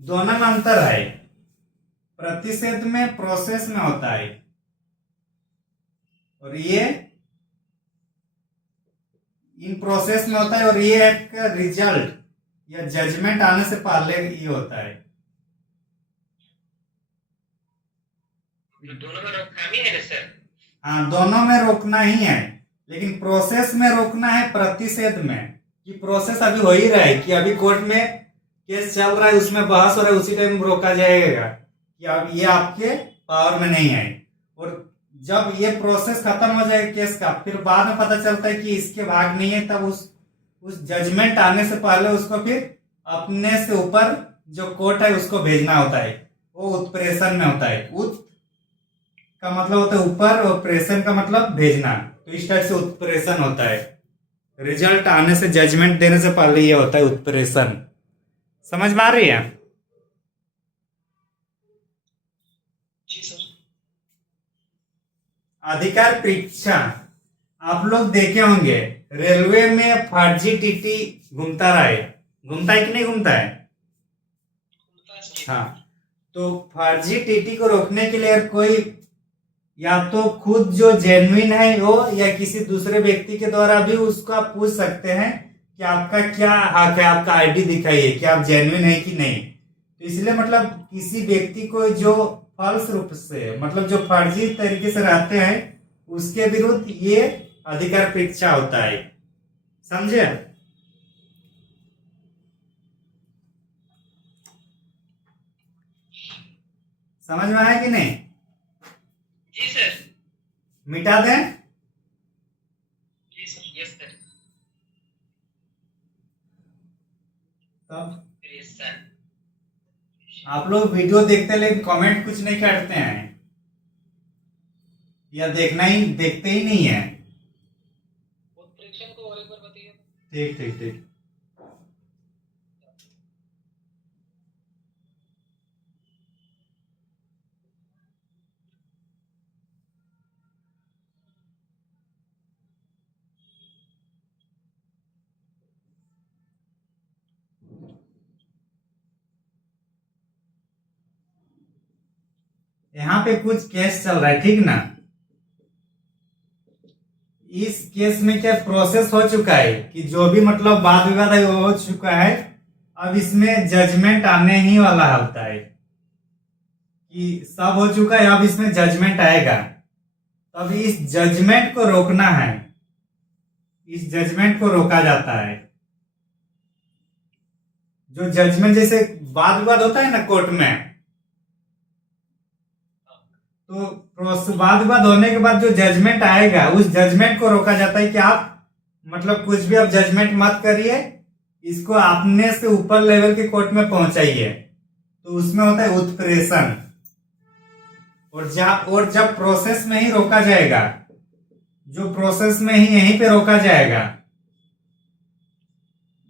दोनों में अंतर है, प्रतिषेध में प्रोसेस में होता है और ये इन प्रोसेस में होता है, और ये एक रिजल्ट या जजमेंट आने से पहले ये होता है। तो दोनों में रोकथाम ही है ना सर? हाँ, दोनों में रोकना ही है, लेकिन प्रोसेस में रोकना है प्रतिषेध में, कि प्रोसेस अभी हो ही रहा है, कि अभी कोर्ट में केस चल रहा है, उसमें बहस हो रहा है, उसी टाइम रोका जाएगा कि अब ये आपके पावर में नहीं है। और जब ये प्रोसेस खत्म हो जाएगा केस का, फिर बाद में पता चलता है कि इसके भाग नहीं है, तब उस जजमेंट आने से पहले उसको फिर अपने से ऊपर जो कोर्ट है उसको भेजना होता है। वो उत्प्रेषण में होता है। उत का मतलब होता है ऊपर और प्रेषण का मतलब भेजना, तो इस टाइप से उत्प्रेषण होता है। रिजल्ट आने से, जजमेंट देने से पहले ये होता है उत्प्रेषण। समझ में आ रही है? जी सर। अधिकार परीक्षा आप लोग देखे होंगे, रेलवे में फर्जी टीटी घूमता रहा है, घूमता है कि नहीं घूमता है? हाँ, तो फर्जी टीटी को रोकने के लिए कोई या तो खुद जो जेन्युइन है वो, या किसी दूसरे व्यक्ति के द्वारा भी उसको आप पूछ सकते हैं कि आपका क्या हक है, आपका आईडी दिखाइए कि आप जेन्युइन है कि नहीं। तो इसलिए मतलब किसी व्यक्ति को जो फॉल्स रूप से, मतलब जो फर्जी तरीके से रहते हैं, उसके विरुद्ध ये अधिकार परीक्षा होता है। समझे? समझ में आया कि नहीं? जी सर। मिटा दें? जी सर। Yes sir. तब यस सर। आप लोग वीडियो देखते लेकिन कमेंट कुछ नहीं करते हैं, या देखते ही नहीं है। उत्प्रेक्षण को और एक बार बताइए। ठीक ठीक ठीक। यहाँ पे कुछ केस चल रहा है, ठीक ना? इस केस में क्या प्रोसेस हो चुका है कि जो भी मतलब वाद विवाद है वो हो चुका है। अब इसमें जजमेंट आने ही वाला होता है, कि सब हो चुका है, अब इसमें जजमेंट आएगा। तब इस जजमेंट को रोकना है, इस जजमेंट को रोका जाता है। जो जजमेंट, जैसे वाद विवाद होता है ना कोर्ट में, तो वाद विवाद होने के बाद जो जजमेंट आएगा, उस जजमेंट को रोका जाता है कि आप मतलब कुछ भी अब जजमेंट मत करिए, इसको अपने से ऊपर लेवल के कोर्ट में पहुंचाइए। तो उसमें होता है उत्प्रेषण। और जब प्रोसेस में ही रोका जाएगा, जो प्रोसेस में ही यहीं पे रोका जाएगा,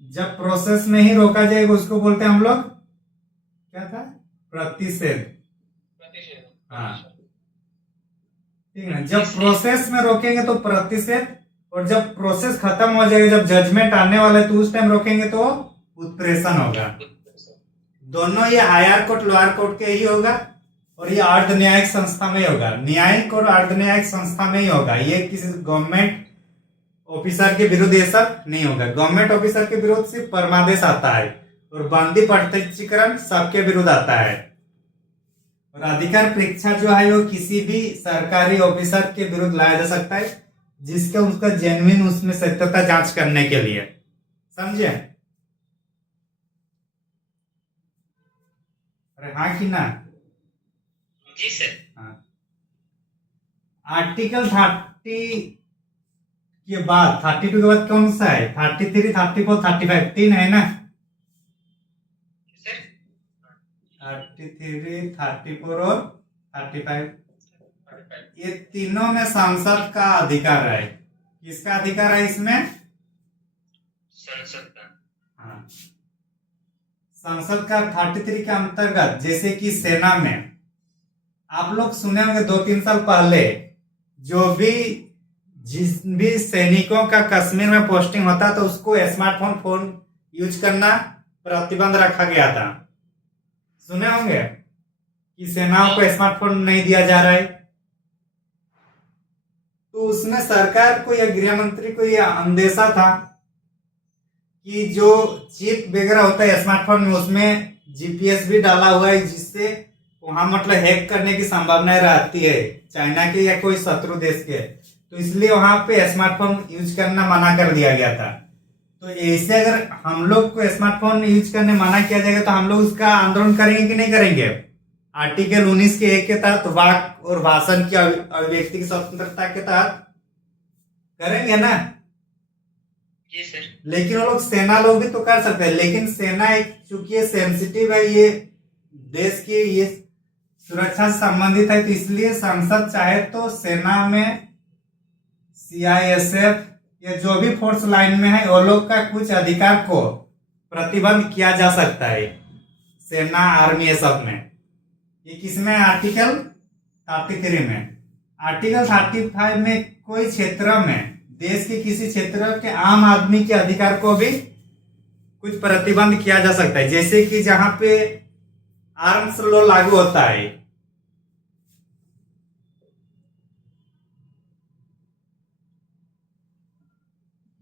जब प्रोसेस में ही रोका जाएगा उसको बोलते हैं हम लोग, क्या था? प्रतिषेध। हाँ, ठीक है। जब प्रोसेस में रोकेंगे तो प्रतिषेध, और जब प्रोसेस खत्म हो जाएगा, जब जजमेंट आने वाला है, तो उस टाइम रोकेंगे तो उत्प्रेषण होगा। दोनों ये हायर कोर्ट लोअर कोर्ट के ही होगा, और ये अर्ध न्यायिक संस्था में होगा। न्यायिक और अर्ध न्यायिक संस्था में ही होगा। ये किसी गवर्नमेंट ऑफिसर के विरुद्ध ये सब नहीं होगा। गवर्नमेंट ऑफिसर के विरुद्ध सिर्फ परमादेश आता है, और बंदी प्रत्यक्षीकरण सबके विरुद्ध आता है। और अधिकार परीक्षा जो है वो किसी भी सरकारी ऑफिसर के विरुद्ध लाया जा सकता है, जिसका उसका जेन्युइन उसमें सत्यता जांच करने के लिए। समझे? अरे हाँ कि ना? जी सर। हाँ। आर्टिकल 30 के बाद 32 के बाद कौन सा है? 33, 34, 35 तीन है ना? 33, 34 और 35। ये तीनों में सांसद का अधिकार है। किसका अधिकार है इसमें? संसद का। हाँ, संसद का 33 के अंतर्गत, जैसे कि सेना में आप लोग सुने होंगे 2-3 साल पहले जो भी जिस भी सैनिकों का कश्मीर में पोस्टिंग होता तो उसको स्मार्टफोन यूज करना प्रतिबंध रखा गया था। सुने होंगे कि सेनाओं को स्मार्टफोन नहीं दिया जा रहा है। तो उसमें सरकार को या गृह मंत्री को यह अंदेशा था कि जो चिप वगैरह होता है स्मार्टफोन में उसमें जीपीएस भी डाला हुआ है, जिससे वहां मतलब हैक करने की संभावना रहती है चाइना के या कोई शत्रु देश के। तो इसलिए वहां पे स्मार्टफोन यूज करना मना कर दिया गया था। तो ऐसे अगर हम लोग को स्मार्टफोन यूज करने मना किया जाएगा तो हम लोग उसका आंदोलन करेंगे कि नहीं करेंगे? आर्टिकल 19 के 1 के तहत वाक और भाषण की अभिव्यक्ति की स्वतंत्रता के तहत करेंगे ना। जी सर। लेकिन वो लोग सेना लोग भी तो कर सकते हैं, लेकिन सेना एक चूंकि सेंसिटिव है, ये देश की ये सुरक्षा से संबंधित है, तो इसलिए संसद चाहे तो सेना में सीआईएसएफ या जो भी फोर्स लाइन में है वो लोग का कुछ अधिकार को प्रतिबंध किया जा सकता है। सेना आर्मी ये सब में ये किसमें? आर्टिकल 33 में। आर्टिकल 35 में कोई क्षेत्र में देश के किसी क्षेत्र के आम आदमी के अधिकार को भी कुछ प्रतिबंध किया जा सकता है, जैसे कि जहां पे आर्म्स लॉ लागू होता है।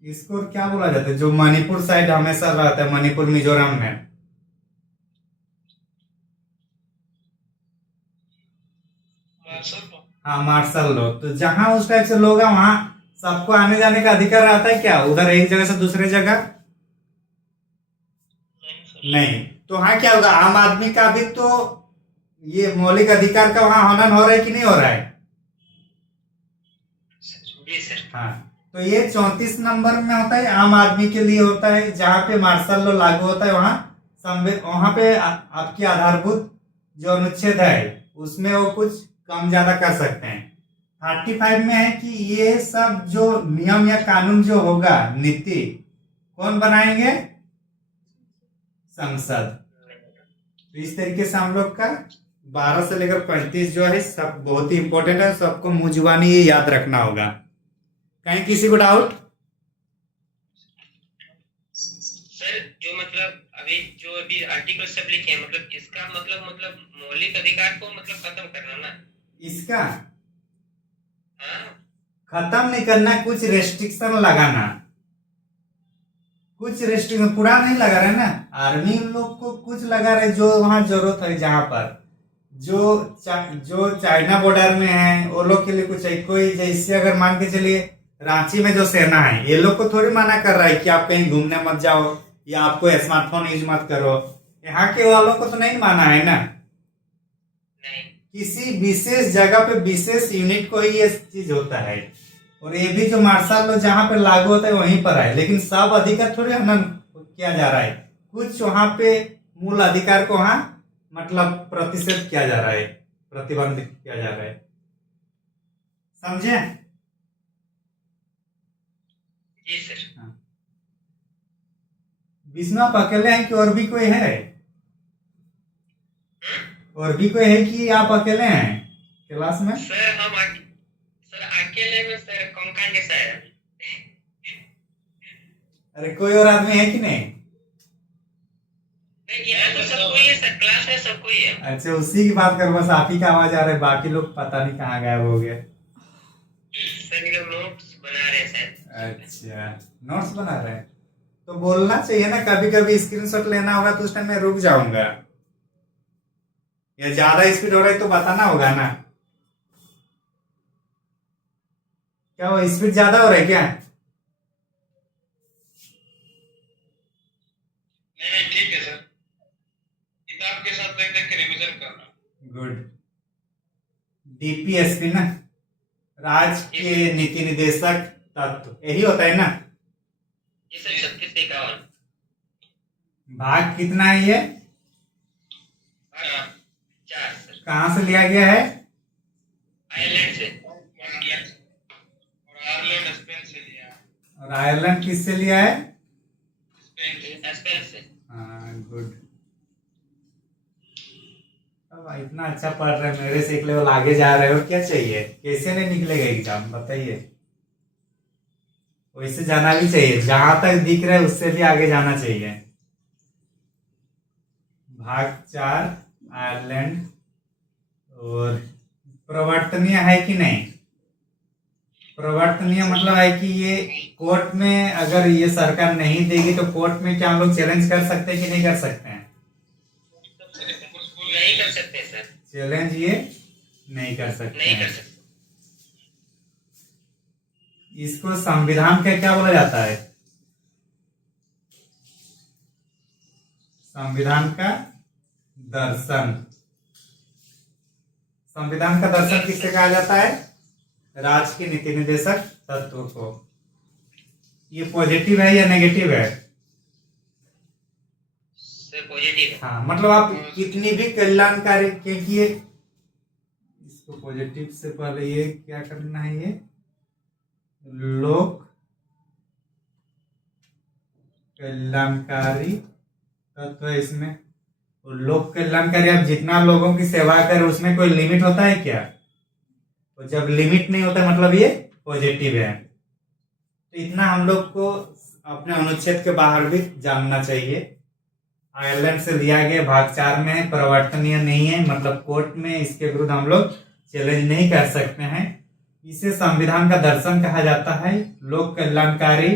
इसको क्या बोला जाता है जो मणिपुर साइड हमेशा रहता है, मणिपुर मिजोरम में? हाँ, मार्शल लॉ। तो जहां उस टाइप से लोग हैं वहां सबको आने जाने का अधिकार रहता है क्या उधर एक जगह से दूसरे जगह? नहीं। तो हाँ क्या होगा, आम आदमी का भी तो ये मौलिक अधिकार का वहां हनन हो रहा है कि नहीं हो रहा है? जी सर। हाँ, तो ये 34 नंबर में होता है, आम आदमी के लिए होता है। जहां पे मार्शल लॉ लागू होता है वहां पे आपकी आधारभूत जो अनुच्छेद है उसमें वो कुछ कम ज्यादा कर सकते हैं। 35 में है कि ये सब जो नियम या कानून जो होगा, नीति कौन बनाएंगे? संसद। तो इस तरीके से हम लोग का 12 से लेकर 35 जो है सब बहुत ही इंपॉर्टेंट है, सबको मुंह जुबानी ये याद रखना होगा। कहीं किसी को डाउट? सर जो अभी आर्टिकल सब लिखे हैं मतलब इसका मतलब मौलिक अधिकार को मतलब खत्म करना ना इसका हाँ? खत्म नहीं करना, कुछ रेस्ट्रिक्शन लगाना। कुछ रेस्ट्रिक्शन पूरा नहीं लगा रहे ना, आर्मी लोग को कुछ लगा रहे जो वहां जरूरत है। जहां पर जो चाइना बॉर्डर में है वो लोग के लिए कुछ है। कोई जैसे अगर मान के चलिए रांची में जो सेना है ये लोग को थोड़ी मना कर रहा है कि आप कहीं घूमने मत जाओ या आपको स्मार्टफोन यूज मत करो। यहाँ के वालों को तो नहीं माना है ना। नहीं। किसी विशेष जगह पे विशेष यूनिट को ही ये चीज होता है। और ये भी जो मार्शल लॉ जहां पे लागू होता है वहीं पर है, लेकिन सब अधिकार थोड़ी हनन किया जा रहा है। कुछ वहां पे मूल अधिकार को वहां मतलब प्रतिषेध किया जा रहा है, प्रतिबंधित किया जा रहा है। समझे? जी सर। हाँ। विष्णु आप अकेले हैं कि और भी कोई है? और भी कोई है कि आप अकेले हैं क्लास में? सर अकेले में सर कंकाल जैसा है। अरे कोई और आदमी है कि नहीं? यहाँ तो सब कोई है सर, क्लास में सब कोई है। अच्छा, उसी की बात कर, बस आप ही का आवाज आ रहा है, बाकी लोग पता नहीं कहाँ गायब हो गए। सर ये लोग नोट्स बना रहे हैं सर। अच्छा, नोट्स बना रहे हैं तो बोलना चाहिए ना। कभी कभी स्क्रीनशॉट लेना होगा तो उस टाइम मैं रुक जाऊंगा, या ज्यादा स्पीड हो रहा है तो बताना होगा ना। क्या वो स्पीड ज्यादा हो रहा है क्या? नहीं ठीक है सर, किताब के साथ देख देख के रिवीजन करना। गुड। डीपीएसपी ना, राज्य के नीति निर्देशक तत्व, यही होता है ना? ये सर 3651 भाग कितना है ये? 4 सर। कहाँ से लिया गया है? आयरलैंड से और आयरलैंड स्पेन से लिया। और आयरलैंड किससे लिया है? स्पेन से। हाँ, गुड। अब इतना अच्छा पढ़ रहे हैं, मेरे से एक लेवल आगे जा रहे हो, क्या चाहिए? कैसे नहीं निकलेगा एग्जाम बताइए? वैसे जाना भी चाहिए, जहां तक दिख रहा है उससे भी आगे जाना चाहिए। भाग 4 आयरलैंड और प्रवर्तनीय है कि नहीं? प्रवर्तनीय मतलब है कि ये कोर्ट में अगर ये सरकार नहीं देगी तो कोर्ट में क्या हम लोग चैलेंज कर सकते हैं कि नहीं कर सकते हैं? नहीं कर सकते सर, चैलेंज ये नहीं कर सकते नहीं हैं। कर सकते। इसको संविधान का क्या बोला जाता है? संविधान का दर्शन। संविधान का दर्शन किससे कहा जाता है? राज्य के नीति निर्देशक तत्व को। ये पॉजिटिव है या नेगेटिव है? पॉजिटिव है। हाँ, मतलब आप कितनी भी कल्याणकारी, क्योंकि ये इसको पॉजिटिव से पहले ये क्या करना है, ये लोक कल्याणकारी तत्व है इसमें। और लोक कल्याणकारी, आप जितना लोगों की सेवा करें उसमें कोई लिमिट होता है क्या? तो जब लिमिट नहीं होता मतलब ये पॉजिटिव है। तो इतना हम लोग को अपने अनुच्छेद के बाहर भी जानना चाहिए। आयरलैंड से लिया गया, भाग 4 में परिवर्तनीय नहीं है, मतलब कोर्ट में इसके विरुद्ध हम लोग चैलेंज नहीं कर सकते हैं। इसे संविधान का दर्शन कहा जाता है। लोक कल्याणकारी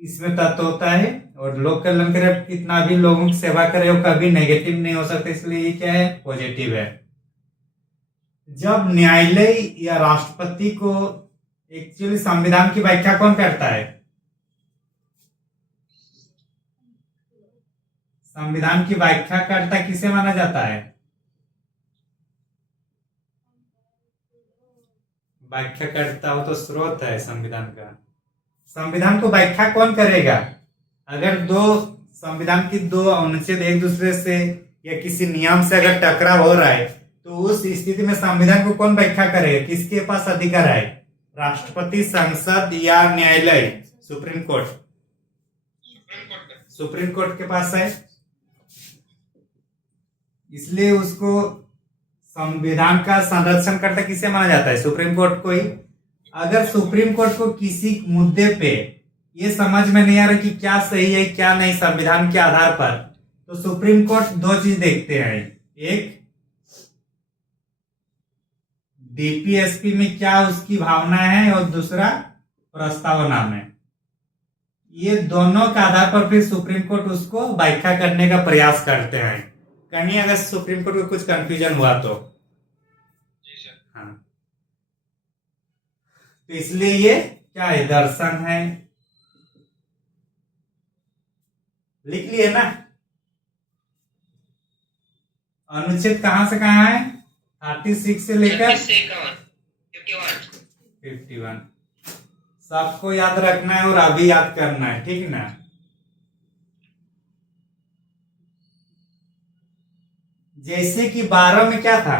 इसमें तत्व होता है, और लोक कल्याणकारी कितना भी लोगों की सेवा करे वो कभी नेगेटिव नहीं हो सकता, इसलिए ये क्या है? पॉजिटिव है। जब न्यायालय या राष्ट्रपति को, एक्चुअली संविधान की व्याख्या कौन करता है? संविधान की व्याख्याकर्ता किसे माना जाता है? व्याख्याकर्ता हो तो स्रोत है संविधान का। संविधान को व्याख्या कौन करेगा? अगर संविधान की दो अनुच्छेद एक दूसरे से या किसी नियम से अगर टकराव हो रहा है तो उस स्थिति में संविधान को कौन व्याख्या करेगा? किसके पास अधिकार है? राष्ट्रपति, संसद या न्यायालय? Supreme court. सुप्रीम कोर्ट के पास है, इसलिए उसको संविधान का संरक्षण करता किसे माना जाता है? सुप्रीम कोर्ट को ही। अगर सुप्रीम कोर्ट को किसी मुद्दे पे ये समझ में नहीं आ रहा कि क्या सही है क्या नहीं संविधान के आधार पर, तो सुप्रीम कोर्ट दो चीज देखते हैं। एक, डीपीएसपी में क्या उसकी भावना है, और दूसरा प्रस्तावना में। ये दोनों के आधार पर फिर सुप्रीम कोर्ट उसको व्याख्या करने का प्रयास करते हैं। कहीं अगर सुप्रीम कोर्ट को कुछ कंफ्यूजन हुआ तो। जी सर। हाँ, तो इसलिए ये क्या है? दर्शन है। लिख लिए ना? अनुच्छेद कहां से कहां है? 36 से लेकर 51। सबको याद रखना है और अभी याद करना है, ठीक ना? जैसे कि 12 में क्या था?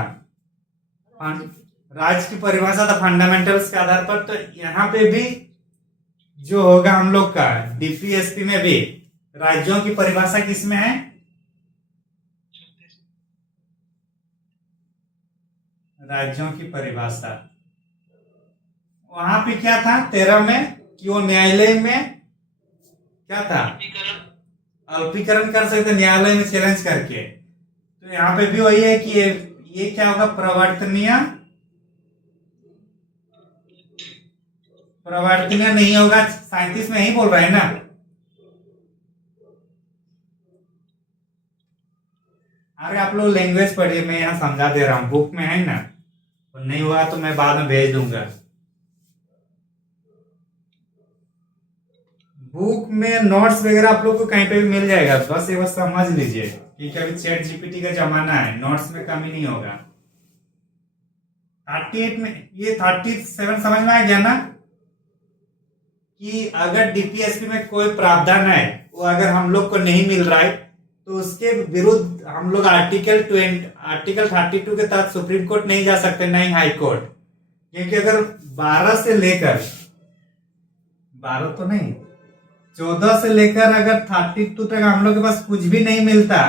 राज्य की परिभाषा था फंडामेंटल्स के आधार पर, तो यहाँ पे भी जो होगा हम लोग का डीपीएसपी में भी राज्यों की परिभाषा किसमें है? राज्यों की परिभाषा वहां पे क्या था 13 में, कि वो न्यायालय में क्या था? अल्पीकरण कर सकते न्यायालय में चैलेंज करके। तो यहाँ पे भी वही है कि ये क्या होगा? प्रवर्तनीय नहीं होगा। 37 में ही बोल रहा है ना? अरे आप लोग लैंग्वेज पढ़िए, मैं यहाँ समझा दे रहा हूँ, बुक में है ना। तो नहीं हुआ तो मैं बाद में भेज दूंगा। बुक में नोट्स वगैरह आप लोग को कहीं पे भी मिल जाएगा, बस ये बस समझ लीजिए क्योंकि अभी चैट जीपीटी का जमाना है, नोट्स में कमी नहीं होगा। 38 में, ये 37 समझ में आ गया ना? कि अगर डीपीएसपी में कोई प्रावधान है वो अगर हम लोग को नहीं मिल रहा है तो उसके विरुद्ध हम लोग आर्टिकल 32 के तहत सुप्रीम कोर्ट नहीं जा सकते, नहीं हाई कोर्ट। क्योंकि अगर 12 से लेकर 12 तो नहीं 14 से लेकर अगर 32 तक हम लोग के पास कुछ भी नहीं मिलता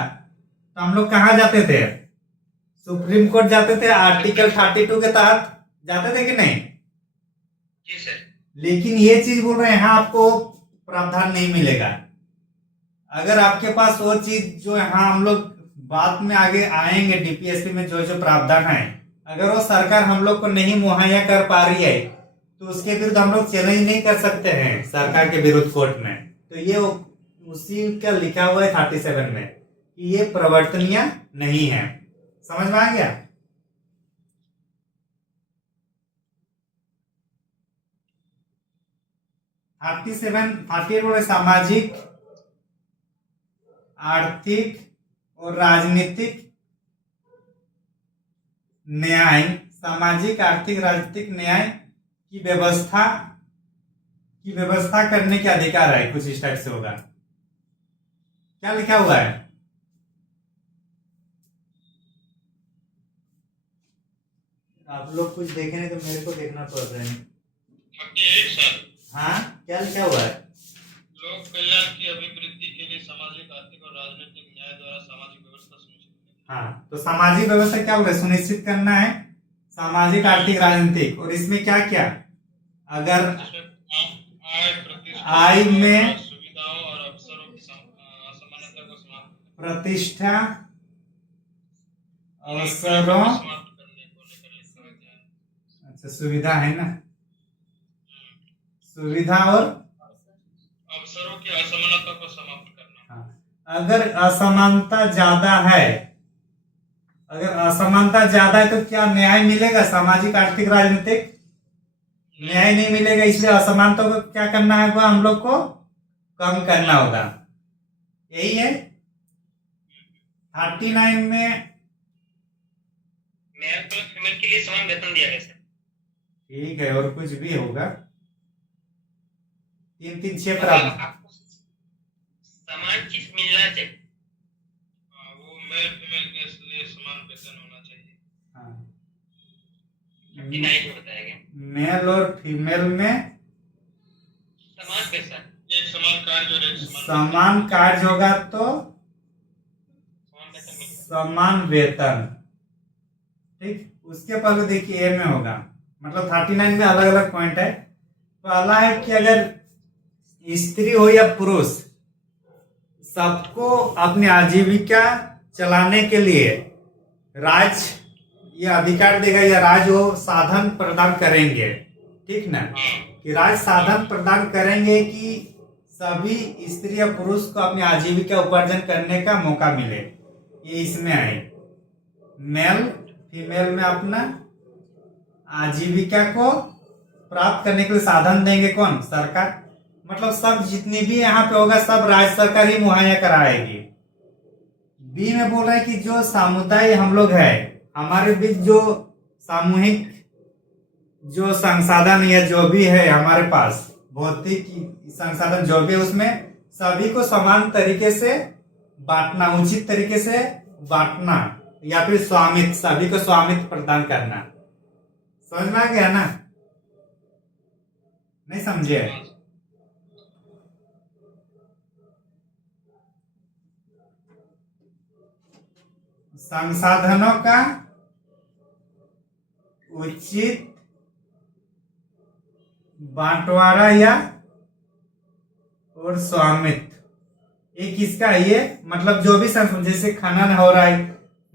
तो हम लोग कहाँ जाते थे? सुप्रीम कोर्ट जाते थे आर्टिकल 32 के तहत, जाते थे कि नहीं? जी सर। लेकिन ये चीज बोल रहे हैं यहाँ आपको प्रावधान नहीं मिलेगा। अगर आपके पास वो चीज जो यहाँ हम लोग बाद में आगे आएंगे डीपीएसपी में जो जो प्रावधान है, अगर वो सरकार हम लोग को नहीं मुहैया कर पा रही है तो उसके विरुद्ध हम लोग चैलेंज नहीं कर सकते हैं सरकार के विरुद्ध कोर्ट में। तो ये उसी का लिखा हुआ है 37 में कि ये प्रवर्तनीय नहीं है। समझ में आ गया? सामाजिक, आर्थिक और राजनीतिक न्याय, सामाजिक आर्थिक राजनीतिक न्याय की व्यवस्था करने के अधिकार है, कुछ इस टाइप से होगा। क्या लिखा हुआ है? आप लोग कुछ देखे नहीं तो मेरे को देखना पड़ रहा है। 38 सर। हाँ, क्या लिखा हुआ है? लोक कल्याण की अभिवृद्धि के लिए सामाजिक, आर्थिक और राजनीतिक न्याय द्वारा सामाजिक व्यवस्था सुनिश्चित करना। हाँ, तो सामाजिक व्यवस्था क्या बोल रहे? सुनिश्चित करना है सामाजिक, आर्थिक, राजनीतिक। और इसमें क्या क्या? अगर आय में सुविधाओं और अवसरों की असमानता को समाप्त, प्रतिष्ठा, अवसरों, अच्छा सुविधा है ना, सुविधा और अवसरों की असमानता को समाप्त करना। हाँ, अगर असमानता ज्यादा है, अगर असमानता ज्यादा है तो क्या न्याय मिलेगा? सामाजिक, आर्थिक, राजनीतिक न्याय नहीं मिलेगा। इसलिए असमानता को क्या करना है? हम लोग को कम करना होगा। यही है 39 में मेल प्लस फीमेल के लिए समान वेतन दिया गया सर। ठीक है, और कुछ भी होगा। 3-3-6 प्रावधान, आपको समान चीज मिलना चाहिए। वो मेल फीमेल के लिए समान वेतन होना चाहिए। हाँ, 39 में बताया गया। मेल और फीमेल में समान पैसा, एक समान कार्य और एक समान कार्य होगा तो समान वेतन। ठीक, उसके पहले देखिए ए में होगा, मतलब 39 में अलग अलग पॉइंट है। पहला है कि अगर स्त्री हो या पुरुष, सबको अपनी आजीविका चलाने के लिए राज्य ये अधिकार देगा या राज्य वो साधन प्रदान करेंगे। ठीक ना, कि राज्य साधन प्रदान करेंगे कि सभी स्त्री या पुरुष को अपनी आजीविका उपार्जन करने का मौका मिले। ये इसमें आए मेल फीमेल में अपना आजीविका को प्राप्त करने के लिए साधन देंगे कौन? सरकार। मतलब सब जितनी भी यहाँ पे होगा सब राज्य सरकार ही मुहैया कराएगी। बी में बोल रहा है कि जो समुदाय हम लोग है, हमारे बीच जो सामूहिक जो संसाधन या जो भी है हमारे पास, भौतिक संसाधन जो भी है, उसमें सभी को समान तरीके से बांटना, उचित तरीके से बांटना, या फिर स्वामित्व, सभी को स्वामित्व प्रदान करना। समझ में आ गया ना? नहीं समझे? संसाधनों का उचित बांटवारा या और स्वामित्व, ये किसका है? ये मतलब जो भी जैसे खनन हो रहा है,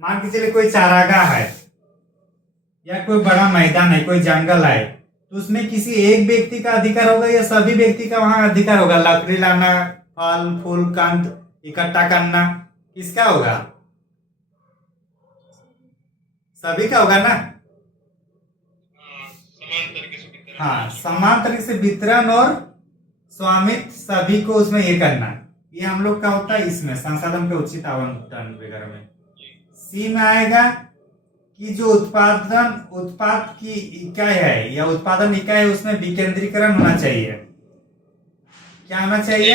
मान के चलिए कोई चारागाह है या कोई बड़ा मैदान है, कोई जंगल है, तो उसमें किसी एक व्यक्ति का अधिकार होगा या सभी व्यक्ति का वहां अधिकार होगा? लकड़ी लाना, फल फूल कंद इकट्ठा करना, किसका होगा? सभी का होगा ना? समान तरीके से वितरण। हाँ, समान तरीके से वितरण और स्वामित्व सभी को उसमें ये करना, ये हम लोग का होता है इसमें संसाधन के उचित आवंटन वगैरह में। सी में आएगा कि जो उत्पाद की इकाई है या उत्पादन इकाई है, उसमें विकेंद्रीकरण होना चाहिए। क्या होना चाहिए?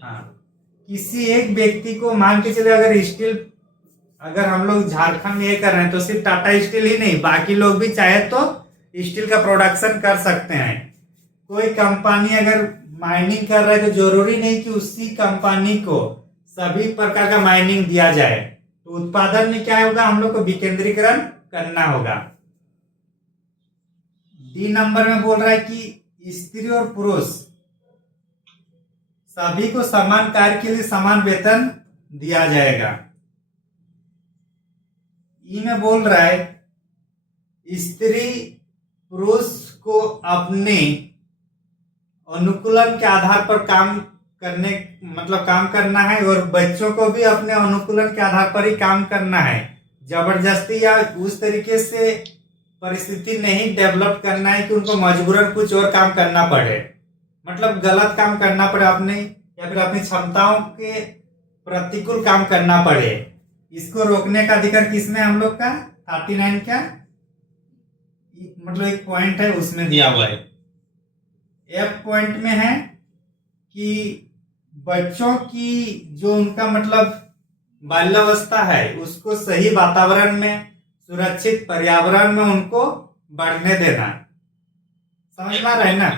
हाँ, किसी एक व्यक्ति को, मान के चले अगर स्टील, अगर हम लोग झारखंड में ये कर रहे हैं तो सिर्फ टाटा स्टील ही नहीं, बाकी लोग भी चाहे तो स्टील का प्रोडक्शन कर सकते हैं। कोई कंपनी अगर माइनिंग कर रहा है तो जरूरी नहीं कि उसी कंपनी को सभी प्रकार का माइनिंग दिया जाए। तो उत्पादन में क्या होगा, हम लोग को विकेंद्रीकरण करना होगा। डी नंबर में बोल रहा है कि स्त्री और पुरुष सभी को समान कार्य के लिए समान वेतन दिया जाएगा। ई में बोल रहा है स्त्री पुरुष को अपने अनुकूलन के आधार पर काम करने काम करना है, और बच्चों को भी अपने अनुकूलन के आधार पर ही काम करना है। जबरदस्ती या उस तरीके से परिस्थिति नहीं डेवलप करना है कि उनको मजबूरन कुछ और काम करना पड़े, मतलब गलत काम करना पड़े अपने, या फिर अपनी क्षमताओं के प्रतिकूल काम करना पड़े। इसको रोकने का अधिकार किसमें हम लोग का 39 का मतलब एक पॉइंट है उसमें दिया हुआ है। एफ पॉइंट में है कि बच्चों की जो उनका बाल्यावस्था है उसको सही वातावरण में, सुरक्षित पर्यावरण में उनको बढ़ने देना। समझ में आ रहा है ना?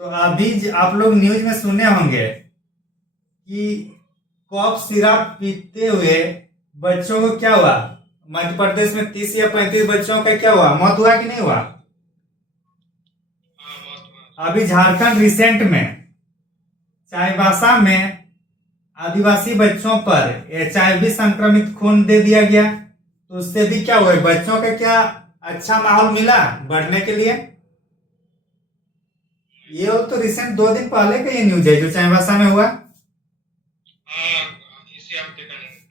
तो अभी आप लोग न्यूज में सुने होंगे कि कॉफ सिरप पीते हुए बच्चों को क्या हुआ, मध्य प्रदेश में 30 या 35 बच्चों का क्या हुआ, मौत हुआ कि नहीं हुआ? अभी झारखंड रिसेंट में चाईबासा में आदिवासी बच्चों पर HIV संक्रमित खून दे दिया गया, तो उससे भी क्या हुआ, बच्चों का क्या अच्छा माहौल मिला बढ़ने के लिए। ये तो रिसेंट 2 दिन पहले का ये न्यूज है जो चाईबासा में हुआ।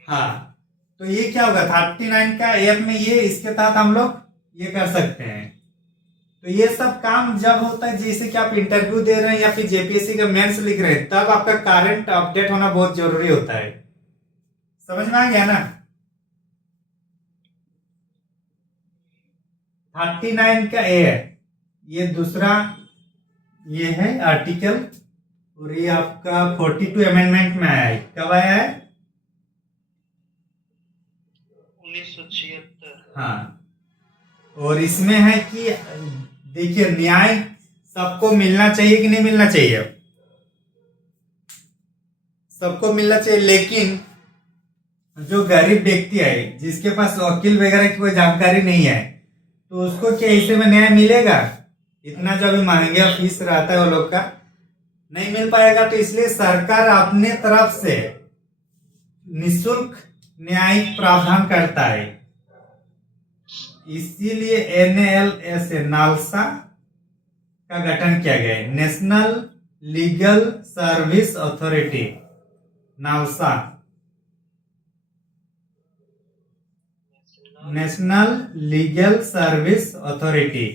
हाँ, तो ये क्या होगा 39 का एफ में, ये इसके तहत हम लोग ये कर सकते हैं। तो ये सब काम जब होता है, जैसे कि आप इंटरव्यू दे रहे हैं या फिर जेपीएससी का मेंस लिख रहे हैं, तब आपका करंट अपडेट होना बहुत जरूरी होता है। समझ में आ गया ना? 39 का ए है, ये दूसरा ये है आर्टिकल, और ये आपका 42 अमेंडमेंट में आया है। कब आया है? 1976। हाँ, और इसमें है कि देखिए न्याय सबको मिलना चाहिए कि नहीं मिलना चाहिए? सबको मिलना चाहिए, लेकिन जो गरीब व्यक्ति है जिसके पास वकील वगैरह की कोई जानकारी नहीं है, तो उसको क्या हिस्से में न्याय मिलेगा? इतना जो अभी महंगा फीस रहता है वो लोग का, नहीं मिल पाएगा। तो इसलिए सरकार अपने तरफ से निःशुल्क न्यायिक प्रावधान करता है। इसीलिए NLSA नालसा का गठन किया गया है, national legal service authority, NALSA, national legal service authority.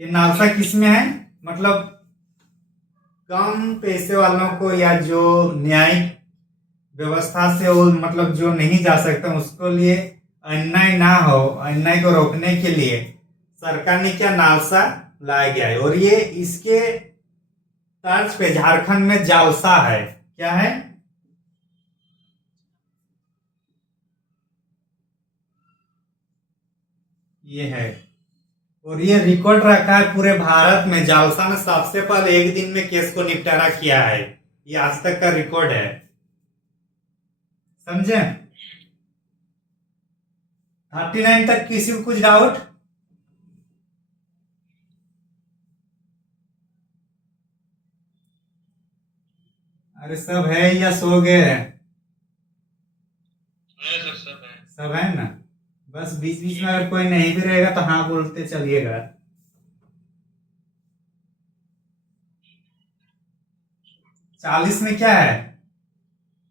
ये नालसा किसमें है, मतलब कम पैसे वालों को या जो न्यायिक व्यवस्था से वो जो नहीं जा सकते उसको लिए अन्याय ना हो, अन्याय को रोकने के लिए सरकार ने क्या नालसा लाया गया है। और ये इसके तर्ज पे झारखंड में जालसा है। क्या है? ये है, और ये रिकॉर्ड रखा है पूरे भारत में। जालसा ने सबसे पहले एक दिन में केस को निपटारा किया है, ये आज तक का रिकॉर्ड है। समझे? 39 तक किसी को कुछ डाउट? अरे सब है या सो गए? सब है ना? बस बीच बीच में अगर कोई नहीं भी रहेगा तो हाँ बोलते चलिएगा। 40 में क्या है?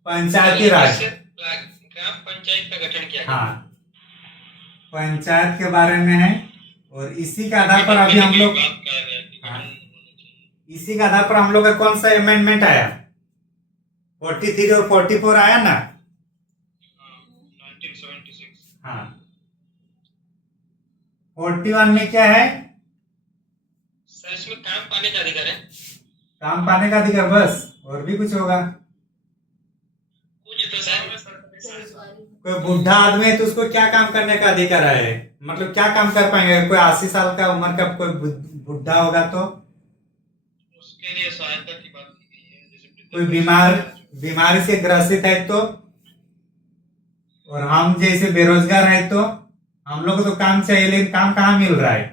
पंचायती राज, ग्राम पंचायत का गठन किया गया। हाँ, पंचायत के बारे में है। और इसी के आधार पर अभी हम लोग, इसी के आधार पर हम लोग का कौन सा अमेंडमेंट आया? 43 और 44 आया ना? 1976। हाँ, 41 में क्या है? सर इसमें काम पाने का अधिकार है। काम पाने का अधिकार, बस और भी कुछ होगा? कुछ तो सर कोई बुढ़ा आदमी है तो उसको क्या काम करने का अधिकार है, क्या काम कर पाएंगे? कोई 80 साल का उम्र का कोई बुढ़ा होगा तो उसके लिए सहायता की बात की गई है। जैसे कोई बीमारी से ग्रसित है तो और हम जैसे बेरोजगार हैं तो हम लोग को तो काम चाहिए, लेकिन काम कहाँ मिल रहा है।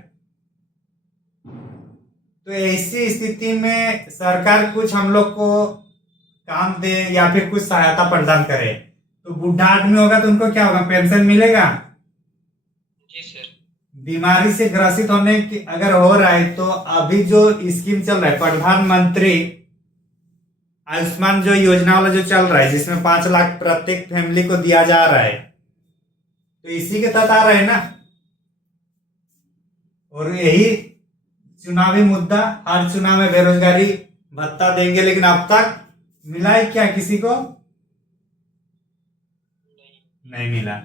तो ऐसी स्थिति में सरकार कुछ हम लोग को काम दे या फिर कुछ सहायता प्रदान करे। तो बुढ़ा आदमी होगा तो उनको क्या होगा, पेंशन मिलेगा। जी सर। बीमारी से ग्रसित होने की अगर हो रहा है तो अभी जो स्कीम चल रहा है प्रधानमंत्री आयुष्मान जो योजना वाला जो चल रहा है, जिसमें 5 लाख प्रत्येक फैमिली को दिया जा रहा है, तो इसी के तहत आ रहा है ना। और यही चुनावी मुद्दा, हर चुनाव में बेरोजगारी भत्ता देंगे, लेकिन अब तक मिला है क्या किसी को? नहीं मिला।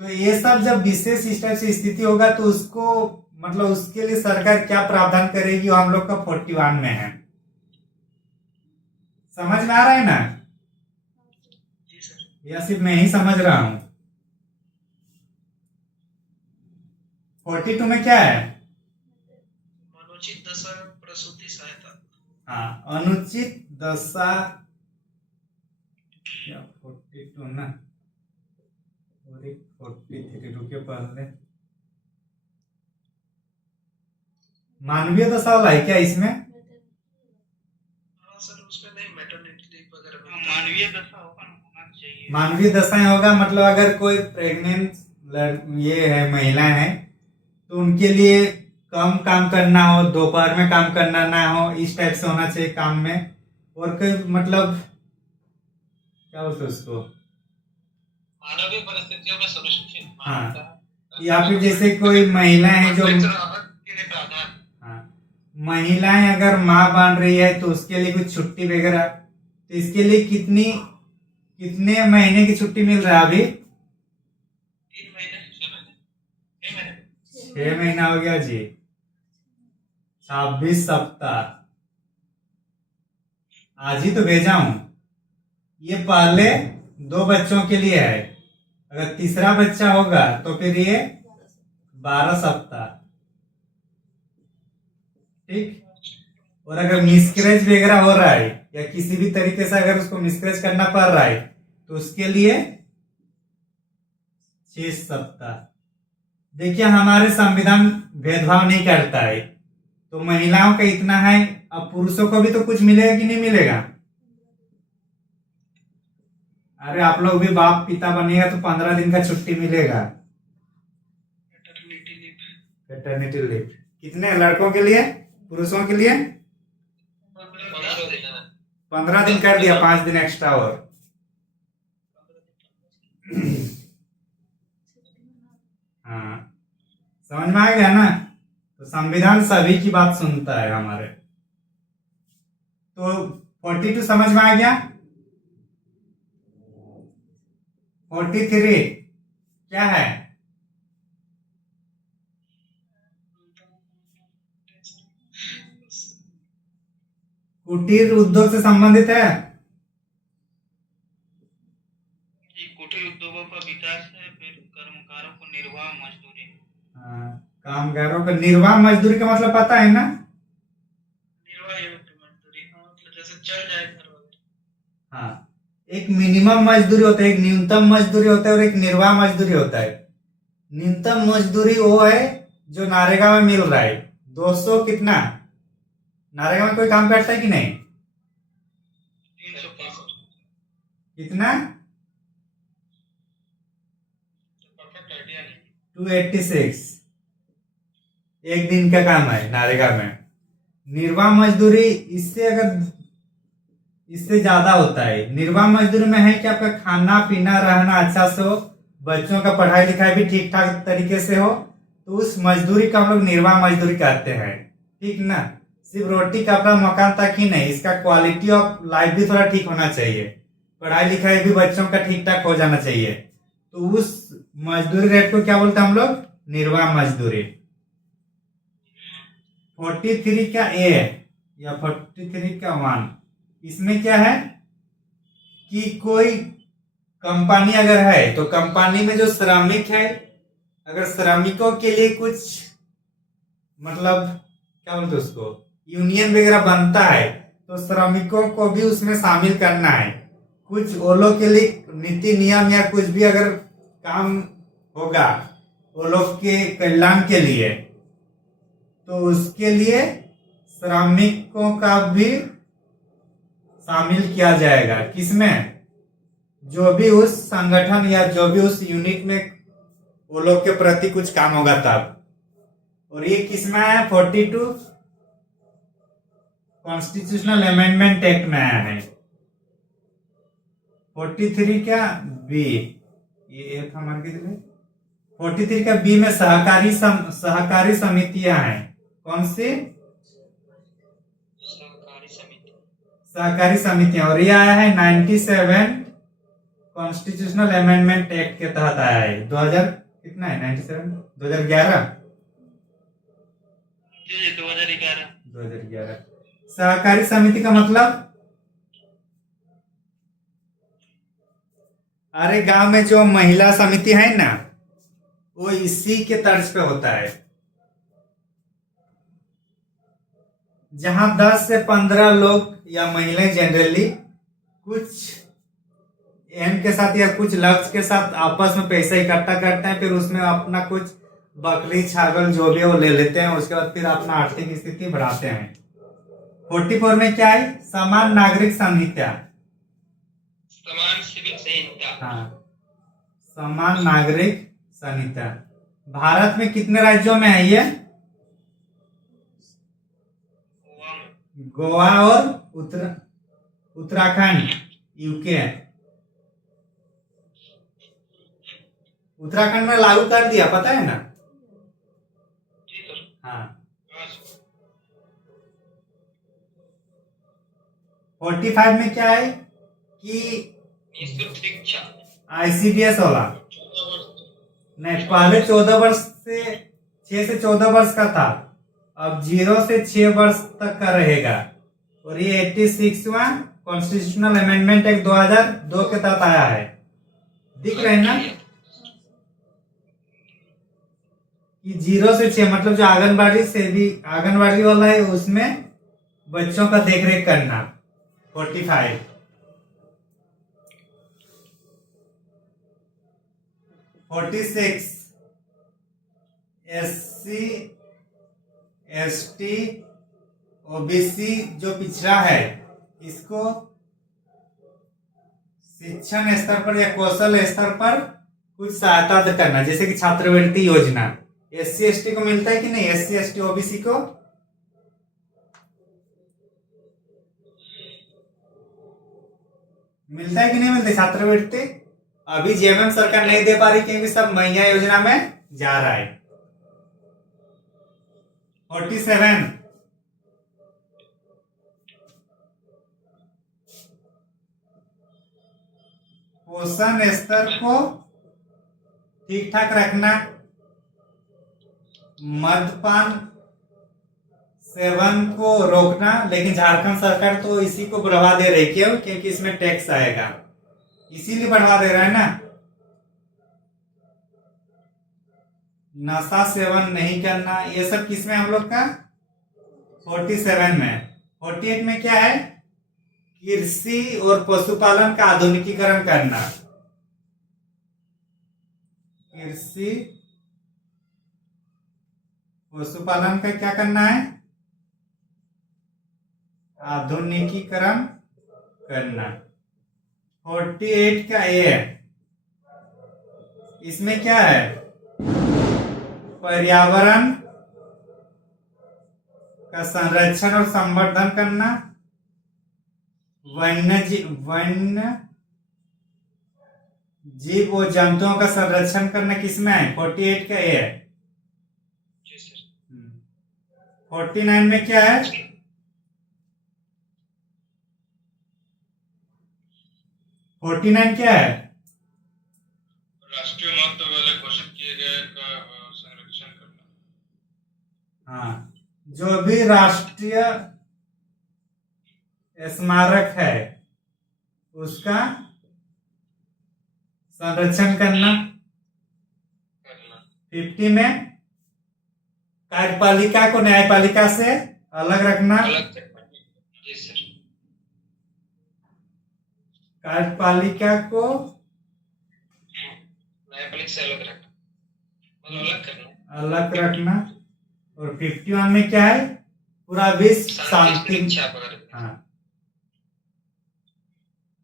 तो ये सब जब विशेष इस टाइप से स्थिति होगा तो उसको मतलब उसके लिए सरकार क्या प्रावधान करेगी, वो हम लोग का 41 में है। समझ में आ रहा है ना? जी सर। या सिर्फ मैं ही समझ रहा हूं? 42 में क्या है? अनुचित दशा प्रसूति सहायता। हाँ, अनुचित दशा, या 42 ना, और एक 43 रुके पहले। मानवीय दशा वाला है क्या इसमें? हाँ सर, उसमें नहीं, मैटरनिटी लीव वगैरह मानवीय दशा होना चाहिए। मानवीय दशाएं होगा मतलब अगर कोई प्रेग्नेंट ये है महिलाएं हैं तो उनके लिए कम काम करना हो, दोपहर में काम करना ना हो, इस टाइप से होना चाहिए काम में। और कोई मतलब क्या बोलते उसको, मानवीय परिस्थितियों में सुनिश्चित। हाँ, या फिर जैसे कोई महिलाएं हैं जो, हाँ, महिलाएं अगर माँ बन रही है तो उसके लिए कुछ छुट्टी वगैरह, तो इसके लिए कितने महीने की छुट्टी मिल रहा है अभी? 3 महीने, 6 महीने, 6 महीना हो गया जी। 26 सप्ताह आज ही तो भेजा हूं। ये पहले 2 बच्चों के लिए है, अगर तीसरा बच्चा होगा तो फिर ये 12 सप्ताह, ठीक। और अगर मिसकैरेज वगैरह हो रहा है या किसी भी तरीके से अगर उसको मिसकैरेज करना पड़ रहा है तो उसके लिए 6 सप्ताह। देखिए हमारे संविधान भेदभाव नहीं करता है, तो महिलाओं का इतना है, अब पुरुषों को भी तो कुछ मिलेगा कि नहीं मिलेगा? अरे आप लोग भी बाप पिता बनेगा तो 15 दिन का छुट्टी मिलेगा, पैटर्निटी लीव। कितने लड़कों के लिए, पुरुषों के लिए? 15 दिन कर दिया, 5 दिन एक्स्ट्रा और। हाँ, समझ में आ गया ना? तो संविधान सभी की बात सुनता है हमारे। तो 42 समझ में आ गया? 43 क्या है? कुटीर उद्योग से संबंधित है। कुटीर उद्योगों का विकास है, फिर कर्मकारों को निर्वाह मजदूरी। हाँ, कामगारों का निर्वाह मजदूरी का मतलब पता है ना? निर्वाह योग्य मजदूरी, मतलब जैसे चल जाए घर वगैरह। हाँ, एक मिनिमम मजदूरी होता है, एक न्यूनतम मजदूरी होता है और एक निर्वाह मजदूरी होता है। न्यूनतम मजदूरी वो है जो नरेगा में मिल रहा है। 200 कितना? नरेगा में कोई काम करता है कि नहीं? 365 कितना? 286 एक दिन का काम है नरेगा में। निर्वाह मजदूरी इससे ज्यादा होता है। निर्वाह मजदूरी में है कि आपका खाना पीना रहना अच्छा से हो, बच्चों का पढ़ाई लिखाई भी ठीक ठाक तरीके से हो, तो उस मजदूरी का हम लोग निर्वाह मजदूरी कहते हैं, ठीक ना। सिर्फ रोटी कपड़ा मकान तक ही नहीं, इसका क्वालिटी ऑफ लाइफ भी थोड़ा ठीक होना चाहिए, पढ़ाई लिखाई भी बच्चों का ठीक ठाक हो जाना चाहिए। तो उस मजदूरी रेट को क्या बोलते हैं हम लोग? निर्वाह मजदूरी। 43 का ए या 43 का 1, इसमें क्या है कि कोई कंपनी अगर है तो कंपनी में जो श्रमिक है, अगर श्रमिकों के लिए कुछ मतलब क्या बोलते उसको, यूनियन वगैरह बनता है तो श्रमिकों को भी उसमें शामिल करना है। कुछ वो लोग के लिए नीति नियम या कुछ भी अगर काम होगा वो लोग के कल्याण के लिए, तो उसके लिए श्रमिकों का भी शामिल किया जाएगा। किसमें? जो भी उस संगठन या जो भी उस यूनिट में वो लोग के प्रति कुछ काम होगा तब। और ये किसमें आया? 42 कॉन्स्टिट्यूशनल अमेंडमेंट एक्ट में आया है। 43 क्या बी, ये एक हमारे कितने 43 का बी में सहकारी समितियां हैं। कौन सी? सहकारी समितियां। और ये आया है 97 कॉन्स्टिट्यूशनल अमेंडमेंट एक्ट के तहत आया है। 2000 कितना है? 97 2011 2011। सहकारी समिति का मतलब, अरे गांव में जो महिला समिति है ना, वो इसी के तर्ज पे होता है, जहां 10 से 15 लोग या महिलाएं जनरली कुछ एम के साथ या कुछ लक्ष्य के साथ आपस में पैसा इकट्ठा करते हैं, फिर उसमें अपना कुछ बकरी छागल जो भी है वो ले लेते हैं, उसके बाद फिर अपना आर्थिक स्थिति बढ़ाते हैं। 44 में क्या है? समान नागरिक संहिता। समान सिविल संहिता। हाँ, समान नागरिक संहिता। भारत में कितने राज्यों में है ये? गोवा और उत्तराखंड, यूके। उत्तराखंड में लागू कर दिया, पता है ना? हाँ। 45 में क्या है कि निःशुल्क शिक्षा, आईसीडीएस वाला नहीं, पहले 14 वर्ष से 6 से 14 वर्ष का था, अब 0 से 6 वर्ष तक का रहेगा। और ये 86वां कॉन्स्टिट्यूशनल अमेंडमेंट एक्ट 2002 के तहत आया है। दिख रहे हैं ना कि 0 से 6 मतलब जो आंगनबाड़ी से भी आंगनबाड़ी वाला है उसमें बच्चों का देखरेख करना। 45 46 एससी एसटी ओबीसी जो पिछड़ा है इसको शिक्षण स्तर पर या कौशल स्तर पर कुछ सहायता करना, जैसे कि छात्रवृत्ति योजना। एससी एसटी को मिलता है कि नहीं? एससी एसटी ओबीसी को मिलता है कि नहीं मिलता छात्रवृत्ति? अभी जेएमएम सरकार नहीं दे पा रही क्योंकि सब मैया योजना में जा रहा है। 47 पोषण स्तर को ठीक ठाक रखना, मद्यपान सेवन को रोकना। लेकिन झारखंड सरकार तो इसी को बढ़ावा दे रही, क्यों? क्योंकि इसमें टैक्स आएगा, इसीलिए बढ़ावा दे रहा है ना। नशा सेवन नहीं करना, ये सब किसमें हम लोग का? 47 में। 48 में क्या है? कृषि और पशुपालन का आधुनिकीकरण करना। कृषि पशुपालन का क्या करना है? आधुनिकीकरण करना। 48 का ए है, इसमें क्या है? पर्यावरण का संरक्षण और संवर्धन करना। वन्य जीव और जंतुओं का संरक्षण करना किसमें है? 48 का ए है। 49 में क्या है? 49 क्या है? राष्ट्रीय महत्व वाले घोषित किए गए का संरक्षण करना। हाँ, जो भी राष्ट्रीय स्मारक है उसका संरक्षण करना। 50 में कार्यपालिका को न्यायपालिका से अलग रखना। जी सर। कार्यपालिका को न्यायपालिक से अलग रखना, मतलब अलग करना। अलग रखना। और 51 में क्या है? पूरा विश्व शांति शांति। सुरक्षा पकड़, हाँ,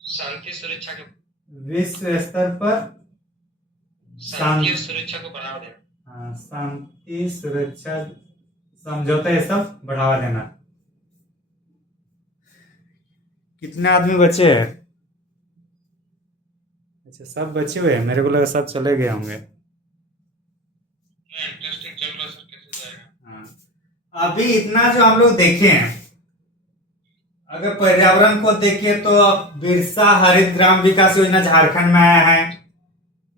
शांति सुरक्षा के, विश्व स्तर पर शांति और सुरक्षा को बढ़ावा देना। हाँ, शांति सुरक्षा समझौता ये सब बढ़ावा देना। कितने आदमी बचे हैं? अच्छा, सब बचे हुए हैं, मेरे को लगा सब चले गए होंगे। इंटरेस्टिंग चल रहा सर, कैसे जाएगा? हाँ, अभी इतना जो हम लोग देखे हैं, अगर पर्यावरण को देखें तो बिरसा हरित ग्राम विकास योजना झारखंड में आया है।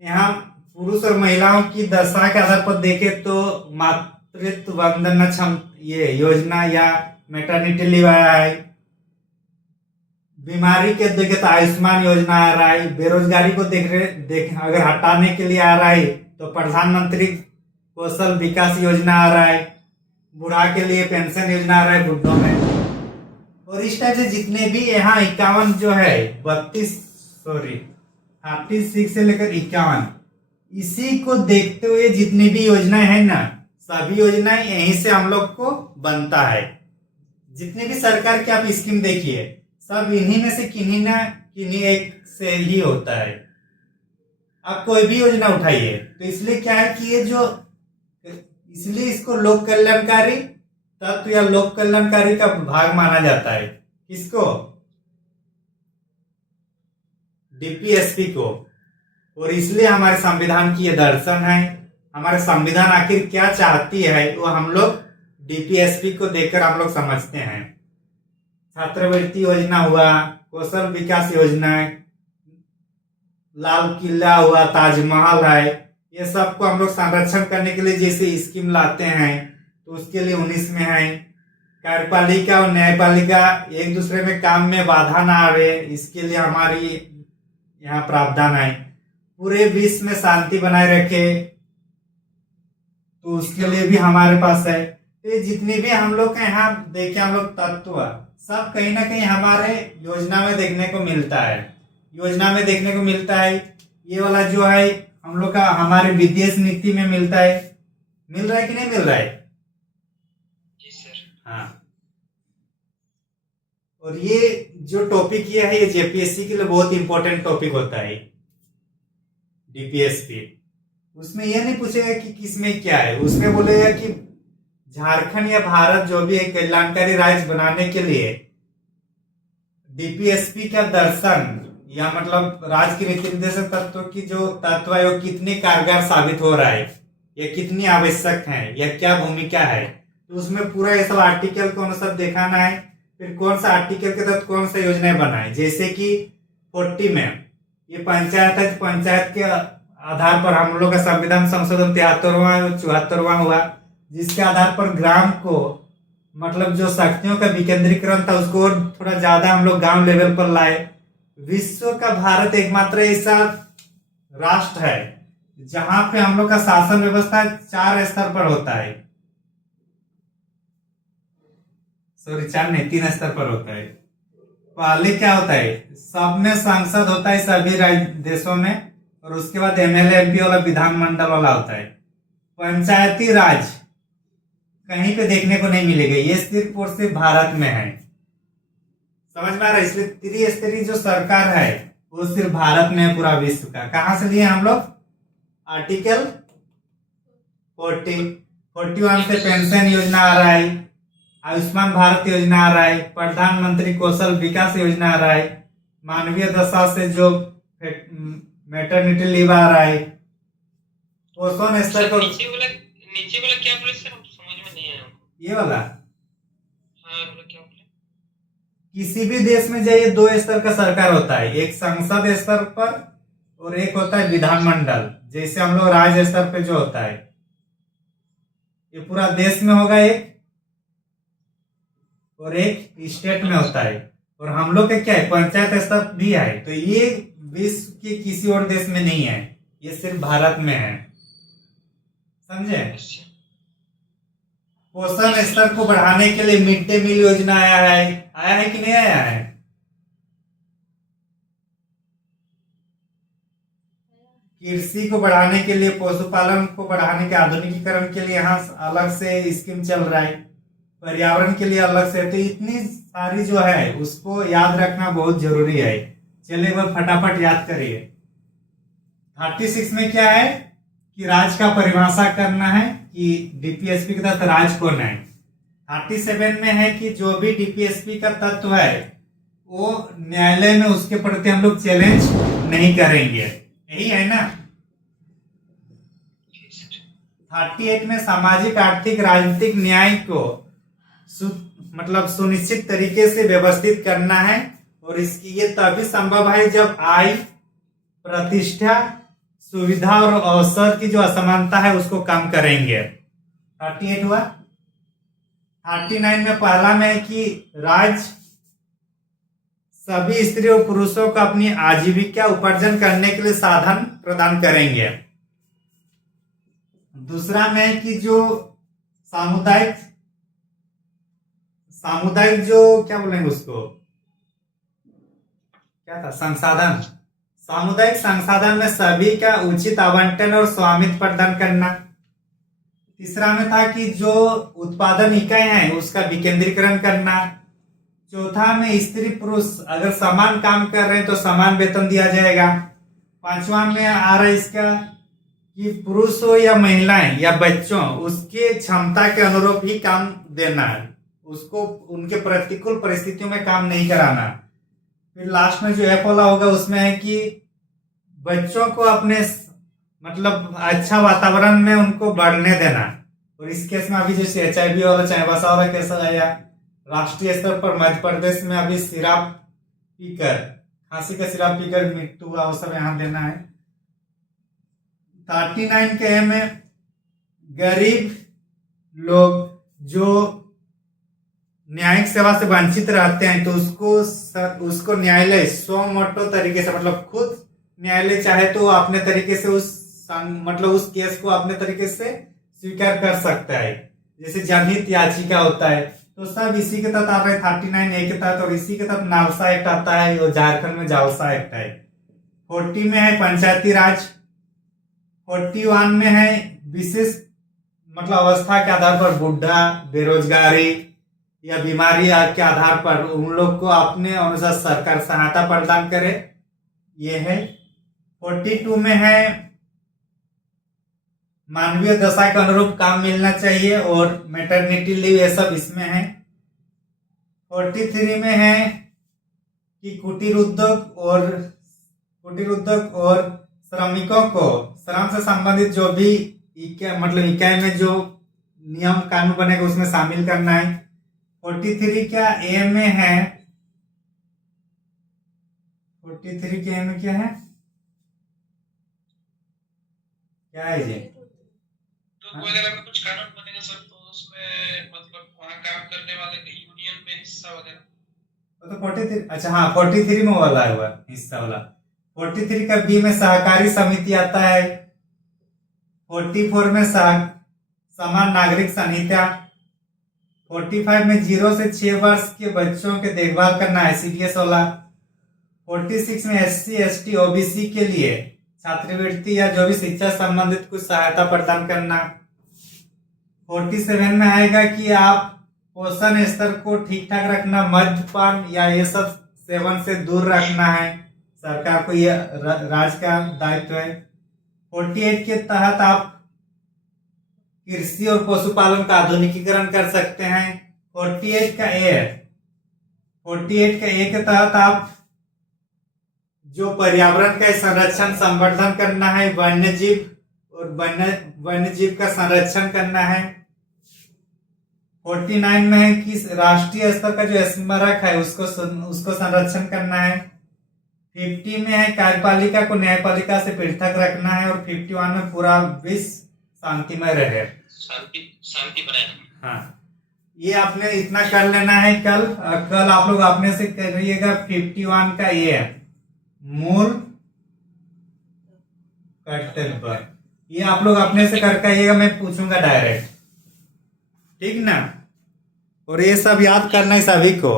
यहाँ पुरुष और महिलाओं की दशा के आधार पर देखें तो मातृत्व वंदना क्षम ये योजना या मैटरनिटी लीव आया है। बीमारी के देखे तो आयुष्मान योजना आ रहा है। बेरोजगारी को देख अगर हटाने के लिए आ रहा है तो प्रधानमंत्री कौशल विकास योजना आ रहा है। बूढ़ा के लिए पेंशन योजना आ रहा है बुढ़ों में। और इस टाइप से जितने भी यहाँ 51 जो है 36 से लेकर 51, इसी को देखते हुए जितनी भी योजनाएं हैं ना, सभी योजनाएं यहीं से हम लोग को बनता है। जितनी भी सरकार की आप स्कीम देखिए, सब इन्हीं में से किन्हीं ना किन्हीं एक से ही होता है। आप कोई भी योजना उठाइए तो इसलिए क्या है कि ये जो, इसलिए इसको लोक कल्याणकारी तत्व या लोक कल्याणकारी का भाग माना जाता है। किसको? डीपीएसपी को। और इसलिए हमारे संविधान की ये दर्शन है। हमारे संविधान आखिर क्या चाहती है वो हम लोग डीपीएसपी को देखकर हम लोग समझते हैं। छात्रवृत्ति योजना हुआ, कौशल विकास योजना, लाल किला हुआ, ताजमहल है, ये सबको हम लोग संरक्षण करने के लिए जैसे स्कीम लाते हैं तो उसके लिए 19 में है। कार्यपालिका और न्यायपालिका एक दूसरे में काम में बाधा ना आवे, इसके लिए हमारी यहाँ प्रावधान है। पूरे विश्व में शांति बनाए रखे तो उसके लिए भी हमारे पास है। तो जितनी भी हम लोग के यहाँ देखे हम लोग तत्व, सब कहीं ना कहीं हमारे योजना में देखने को मिलता है। योजना में देखने को मिलता है। ये वाला जो है हम लोग का हमारे विदेश नीति में मिलता है। मिल रहा है कि नहीं मिल रहा है? जी सर। हाँ। और ये जो टॉपिक ये है, ये जेपीएससी के लिए बहुत इंपॉर्टेंट टॉपिक होता है। डीपीएसपी उसमें ये नहीं पूछेगा कि किसमें क्या है, उसमें बोलेगा कि झारखंड या भारत जो भी एक कल्याणकारी राज्य बनाने के लिए डीपीएसपी का दर्शन या मतलब राज्य की नीति निर्देशक तत्व की जो तत्व है वो कितनी कारगर साबित हो रहा है या कितनी आवश्यक है या क्या भूमिका है। तो उसमें पूरा ये सब आर्टिकल को अनुसार दिखाना है। फिर कौन सा आर्टिकल के तहत कौन सा योजनाएं बनाए। जैसे कि 40 में ये पंचायत है, पंचायत के आधार पर हम लोग का संविधान संशोधन 73वां 74वां हुआ, जिसके आधार पर ग्राम को मतलब जो शक्तियों का विकेंद्रीकरण था उसको और थोड़ा ज्यादा हम लोग गांव लेवल पर लाए। विश्व का भारत एकमात्र ऐसा राष्ट्र है जहां पे हम लोग का शासन व्यवस्था 4 स्तर पर होता है। सॉरी 4 नहीं 3 स्तर पर होता है। पहले क्या होता है, सब में संसद होता है सभी देशों में, और उसके बाद एमएलए एमपी वाला विधानमंडल वाला होता है। पंचायती राज कहीं पे देखने को नहीं मिलेगा, ये सिर्फ और सिर्फ भारत में है। समझ में आ रहा है? इसलिए त्रिस्तरीय जो सरकार है वो सिर्फ भारत में है पूरा विश्व का। कहां से लिए हम लोग? आर्टिकल 41 से पेंशन योजना आ रहा है, आयुष्मान भारत योजना आ रहा है, प्रधानमंत्री कौशल विकास योजना आ रहा है, मानवीय दशा से जो मैटरनिटी लीव आ रहा है, पोषण स्तर को। नीचे वाला क्या बोले सर, समझ में नहीं आया। ये वाला हाँ बोले क्या बोले? किसी भी देश में जाइए 2 स्तर का सरकार होता है, एक संसद स्तर पर और एक होता है विधानमंडल। जैसे हम लोग राज्य स्तर पे जो होता है ये पूरा देश में होगा एक, और एक स्टेट में होता है। और हम लोग का क्या है, पंचायत स्तर भी है। तो ये विश्व के किसी और देश में नहीं है, ये सिर्फ भारत में है। समझे? पोषण स्तर को बढ़ाने के लिए मिड डे मील योजना आया है कि नहीं आया है? कृषि को बढ़ाने के लिए, पशुपालन को बढ़ाने के आधुनिकीकरण के लिए यहाँ अलग से स्कीम चल रहा है, पर्यावरण के लिए अलग से। तो इतनी सारी जो है उसको याद रखना बहुत जरूरी है। चलिए वह फटाफट याद करिए। 36 में क्या है कि राज्य का परिभाषा करना है कि डीपीएसपी के तहत राज्य कौन है। 37 में है कि जो भी डीपीएसपी का तत्व है वो न्यायालय में उसके प्रति हम लोग चैलेंज नहीं करेंगे, यही है ना। 38 में सामाजिक आर्थिक राजनीतिक न्याय को मतलब सुनिश्चित तरीके से व्यवस्थित करना है, और इसकी ये तभी संभव है जब आय, प्रतिष्ठा, सुविधा और अवसर की जो असमानता है उसको कम करेंगे। 38 हुआ। 39 में पहला में है कि राज्य सभी स्त्री और पुरुषों को अपनी आजीविका उपार्जन करने के लिए साधन प्रदान करेंगे। दूसरा में है कि जो सामुदायिक जो क्या बोलेंगे उसको, क्या था, संसाधन, सामुदायिक संसाधन में सभी का उचित आवंटन और स्वामित्व प्रदान करना। तीसरा में था कि जो उत्पादन इकाई है उसका विकेंद्रीकरण करना। चौथा में स्त्री पुरुष अगर समान काम कर रहे हैं तो समान वेतन दिया जाएगा। पांचवा में आ रहा है इसका कि पुरुष हो या महिलाएं या बच्चों, उसके क्षमता के अनुरूप ही काम देना है, उसको उनके प्रतिकूल परिस्थितियों में काम नहीं कराना। फिर लास्ट में जो एफ वाला होगा उसमें है कि बच्चों को अपने मतलब अच्छा वातावरण में उनको बढ़ने देना। और इस केस में अभी जैसे HIV वाला चाईबासा वाला केस आया, राष्ट्रीय स्तर पर मध्य प्रदेश में अभी सिरप पीकर, खांसी का सिरप पीकर मृत्यु हुआ, वो सब यहाँ देना है। 39 के ए में गरीब लोग जो न्यायिक सेवा से वंचित रहते हैं तो उसको न्यायालय स्वमोटो तरीके से, मतलब खुद न्यायालय चाहे तो अपने तरीके से उस केस को अपने तरीके से स्वीकार कर सकता है, जैसे जनहित याचिका होता है। तो सब इसी के तहत आ रहे 39A के तहत, और इसी के तहत नालसा एक्ट आता है, और झारखंड में जालसा एक्ट है। 40 में है पंचायती राज। 41 में है विशेष मतलब अवस्था के आधार पर बुढ़ा, बेरोजगारी या बीमारी के आधार पर उन लोग को अपने अनुसार सरकार सहायता प्रदान करे, ये है। 42 में है मानवीय दशा के अनुरूप काम मिलना चाहिए, और मैटरनिटी लीव, ये सब इसमें है। 43 में है कि कुटीर उद्योग और श्रमिकों को श्रम से संबंधित जो भी इकाई में जो नियम कानून बनेगा उसमें शामिल करना है। 43 क्या ए में है, 43 के ए में क्या है, क्या है ये, तो वगैरह में कुछ कानून बनेगा सर, तो उसमें मतलब वहाँ काम करने वाले के यूनियन में हिस्सा वगैरह, तो 43, अच्छा हाँ 43 में वाला है, हुआ हिस्सा वाला। 43 का बी में सहकारी समिति आता है। 44 में समान नागरिक संहिता। 45 में 0 से 6 वर्ष के बच्चों के देखभाल करना है, CDS वाला। 46 में SC ST OBC के लिए छात्रवृत्ति या जो भी शिक्षा संबंधित कुछ सहायता प्रदान करना। 47 में आएगा कि आप पोषण स्तर को ठीक ठाक रखना, मद्यपान या ये सब सेवन से दूर रखना है, सरकार को ये राज्य का दायित्व है। 48 के तहत आप कृषि और पशुपालन का आधुनिकीकरण कर सकते हैं। 48 का ए के तहत आप जो पर्यावरण का संरक्षण संवर्धन करना है, वन्य जीव का संरक्षण करना है। 49 में है कि राष्ट्रीय स्तर का जो स्मारक है उसको संरक्षण करना है। 50 में है कार्यपालिका को न्यायपालिका से पृथक रखना है, और 51 में पूरा विश्व शांतिमय रहे, शांति बनाए। हाँ, ये आपने इतना कर लेना है। कल आप लोग अपने से करिएगा 51 का ये मूल कर्तव्य, ये आप लोग अपने से करके आइएगा, मैं पूछूंगा डायरेक्ट, ठीक ना। और ये सब याद करना है सभी को।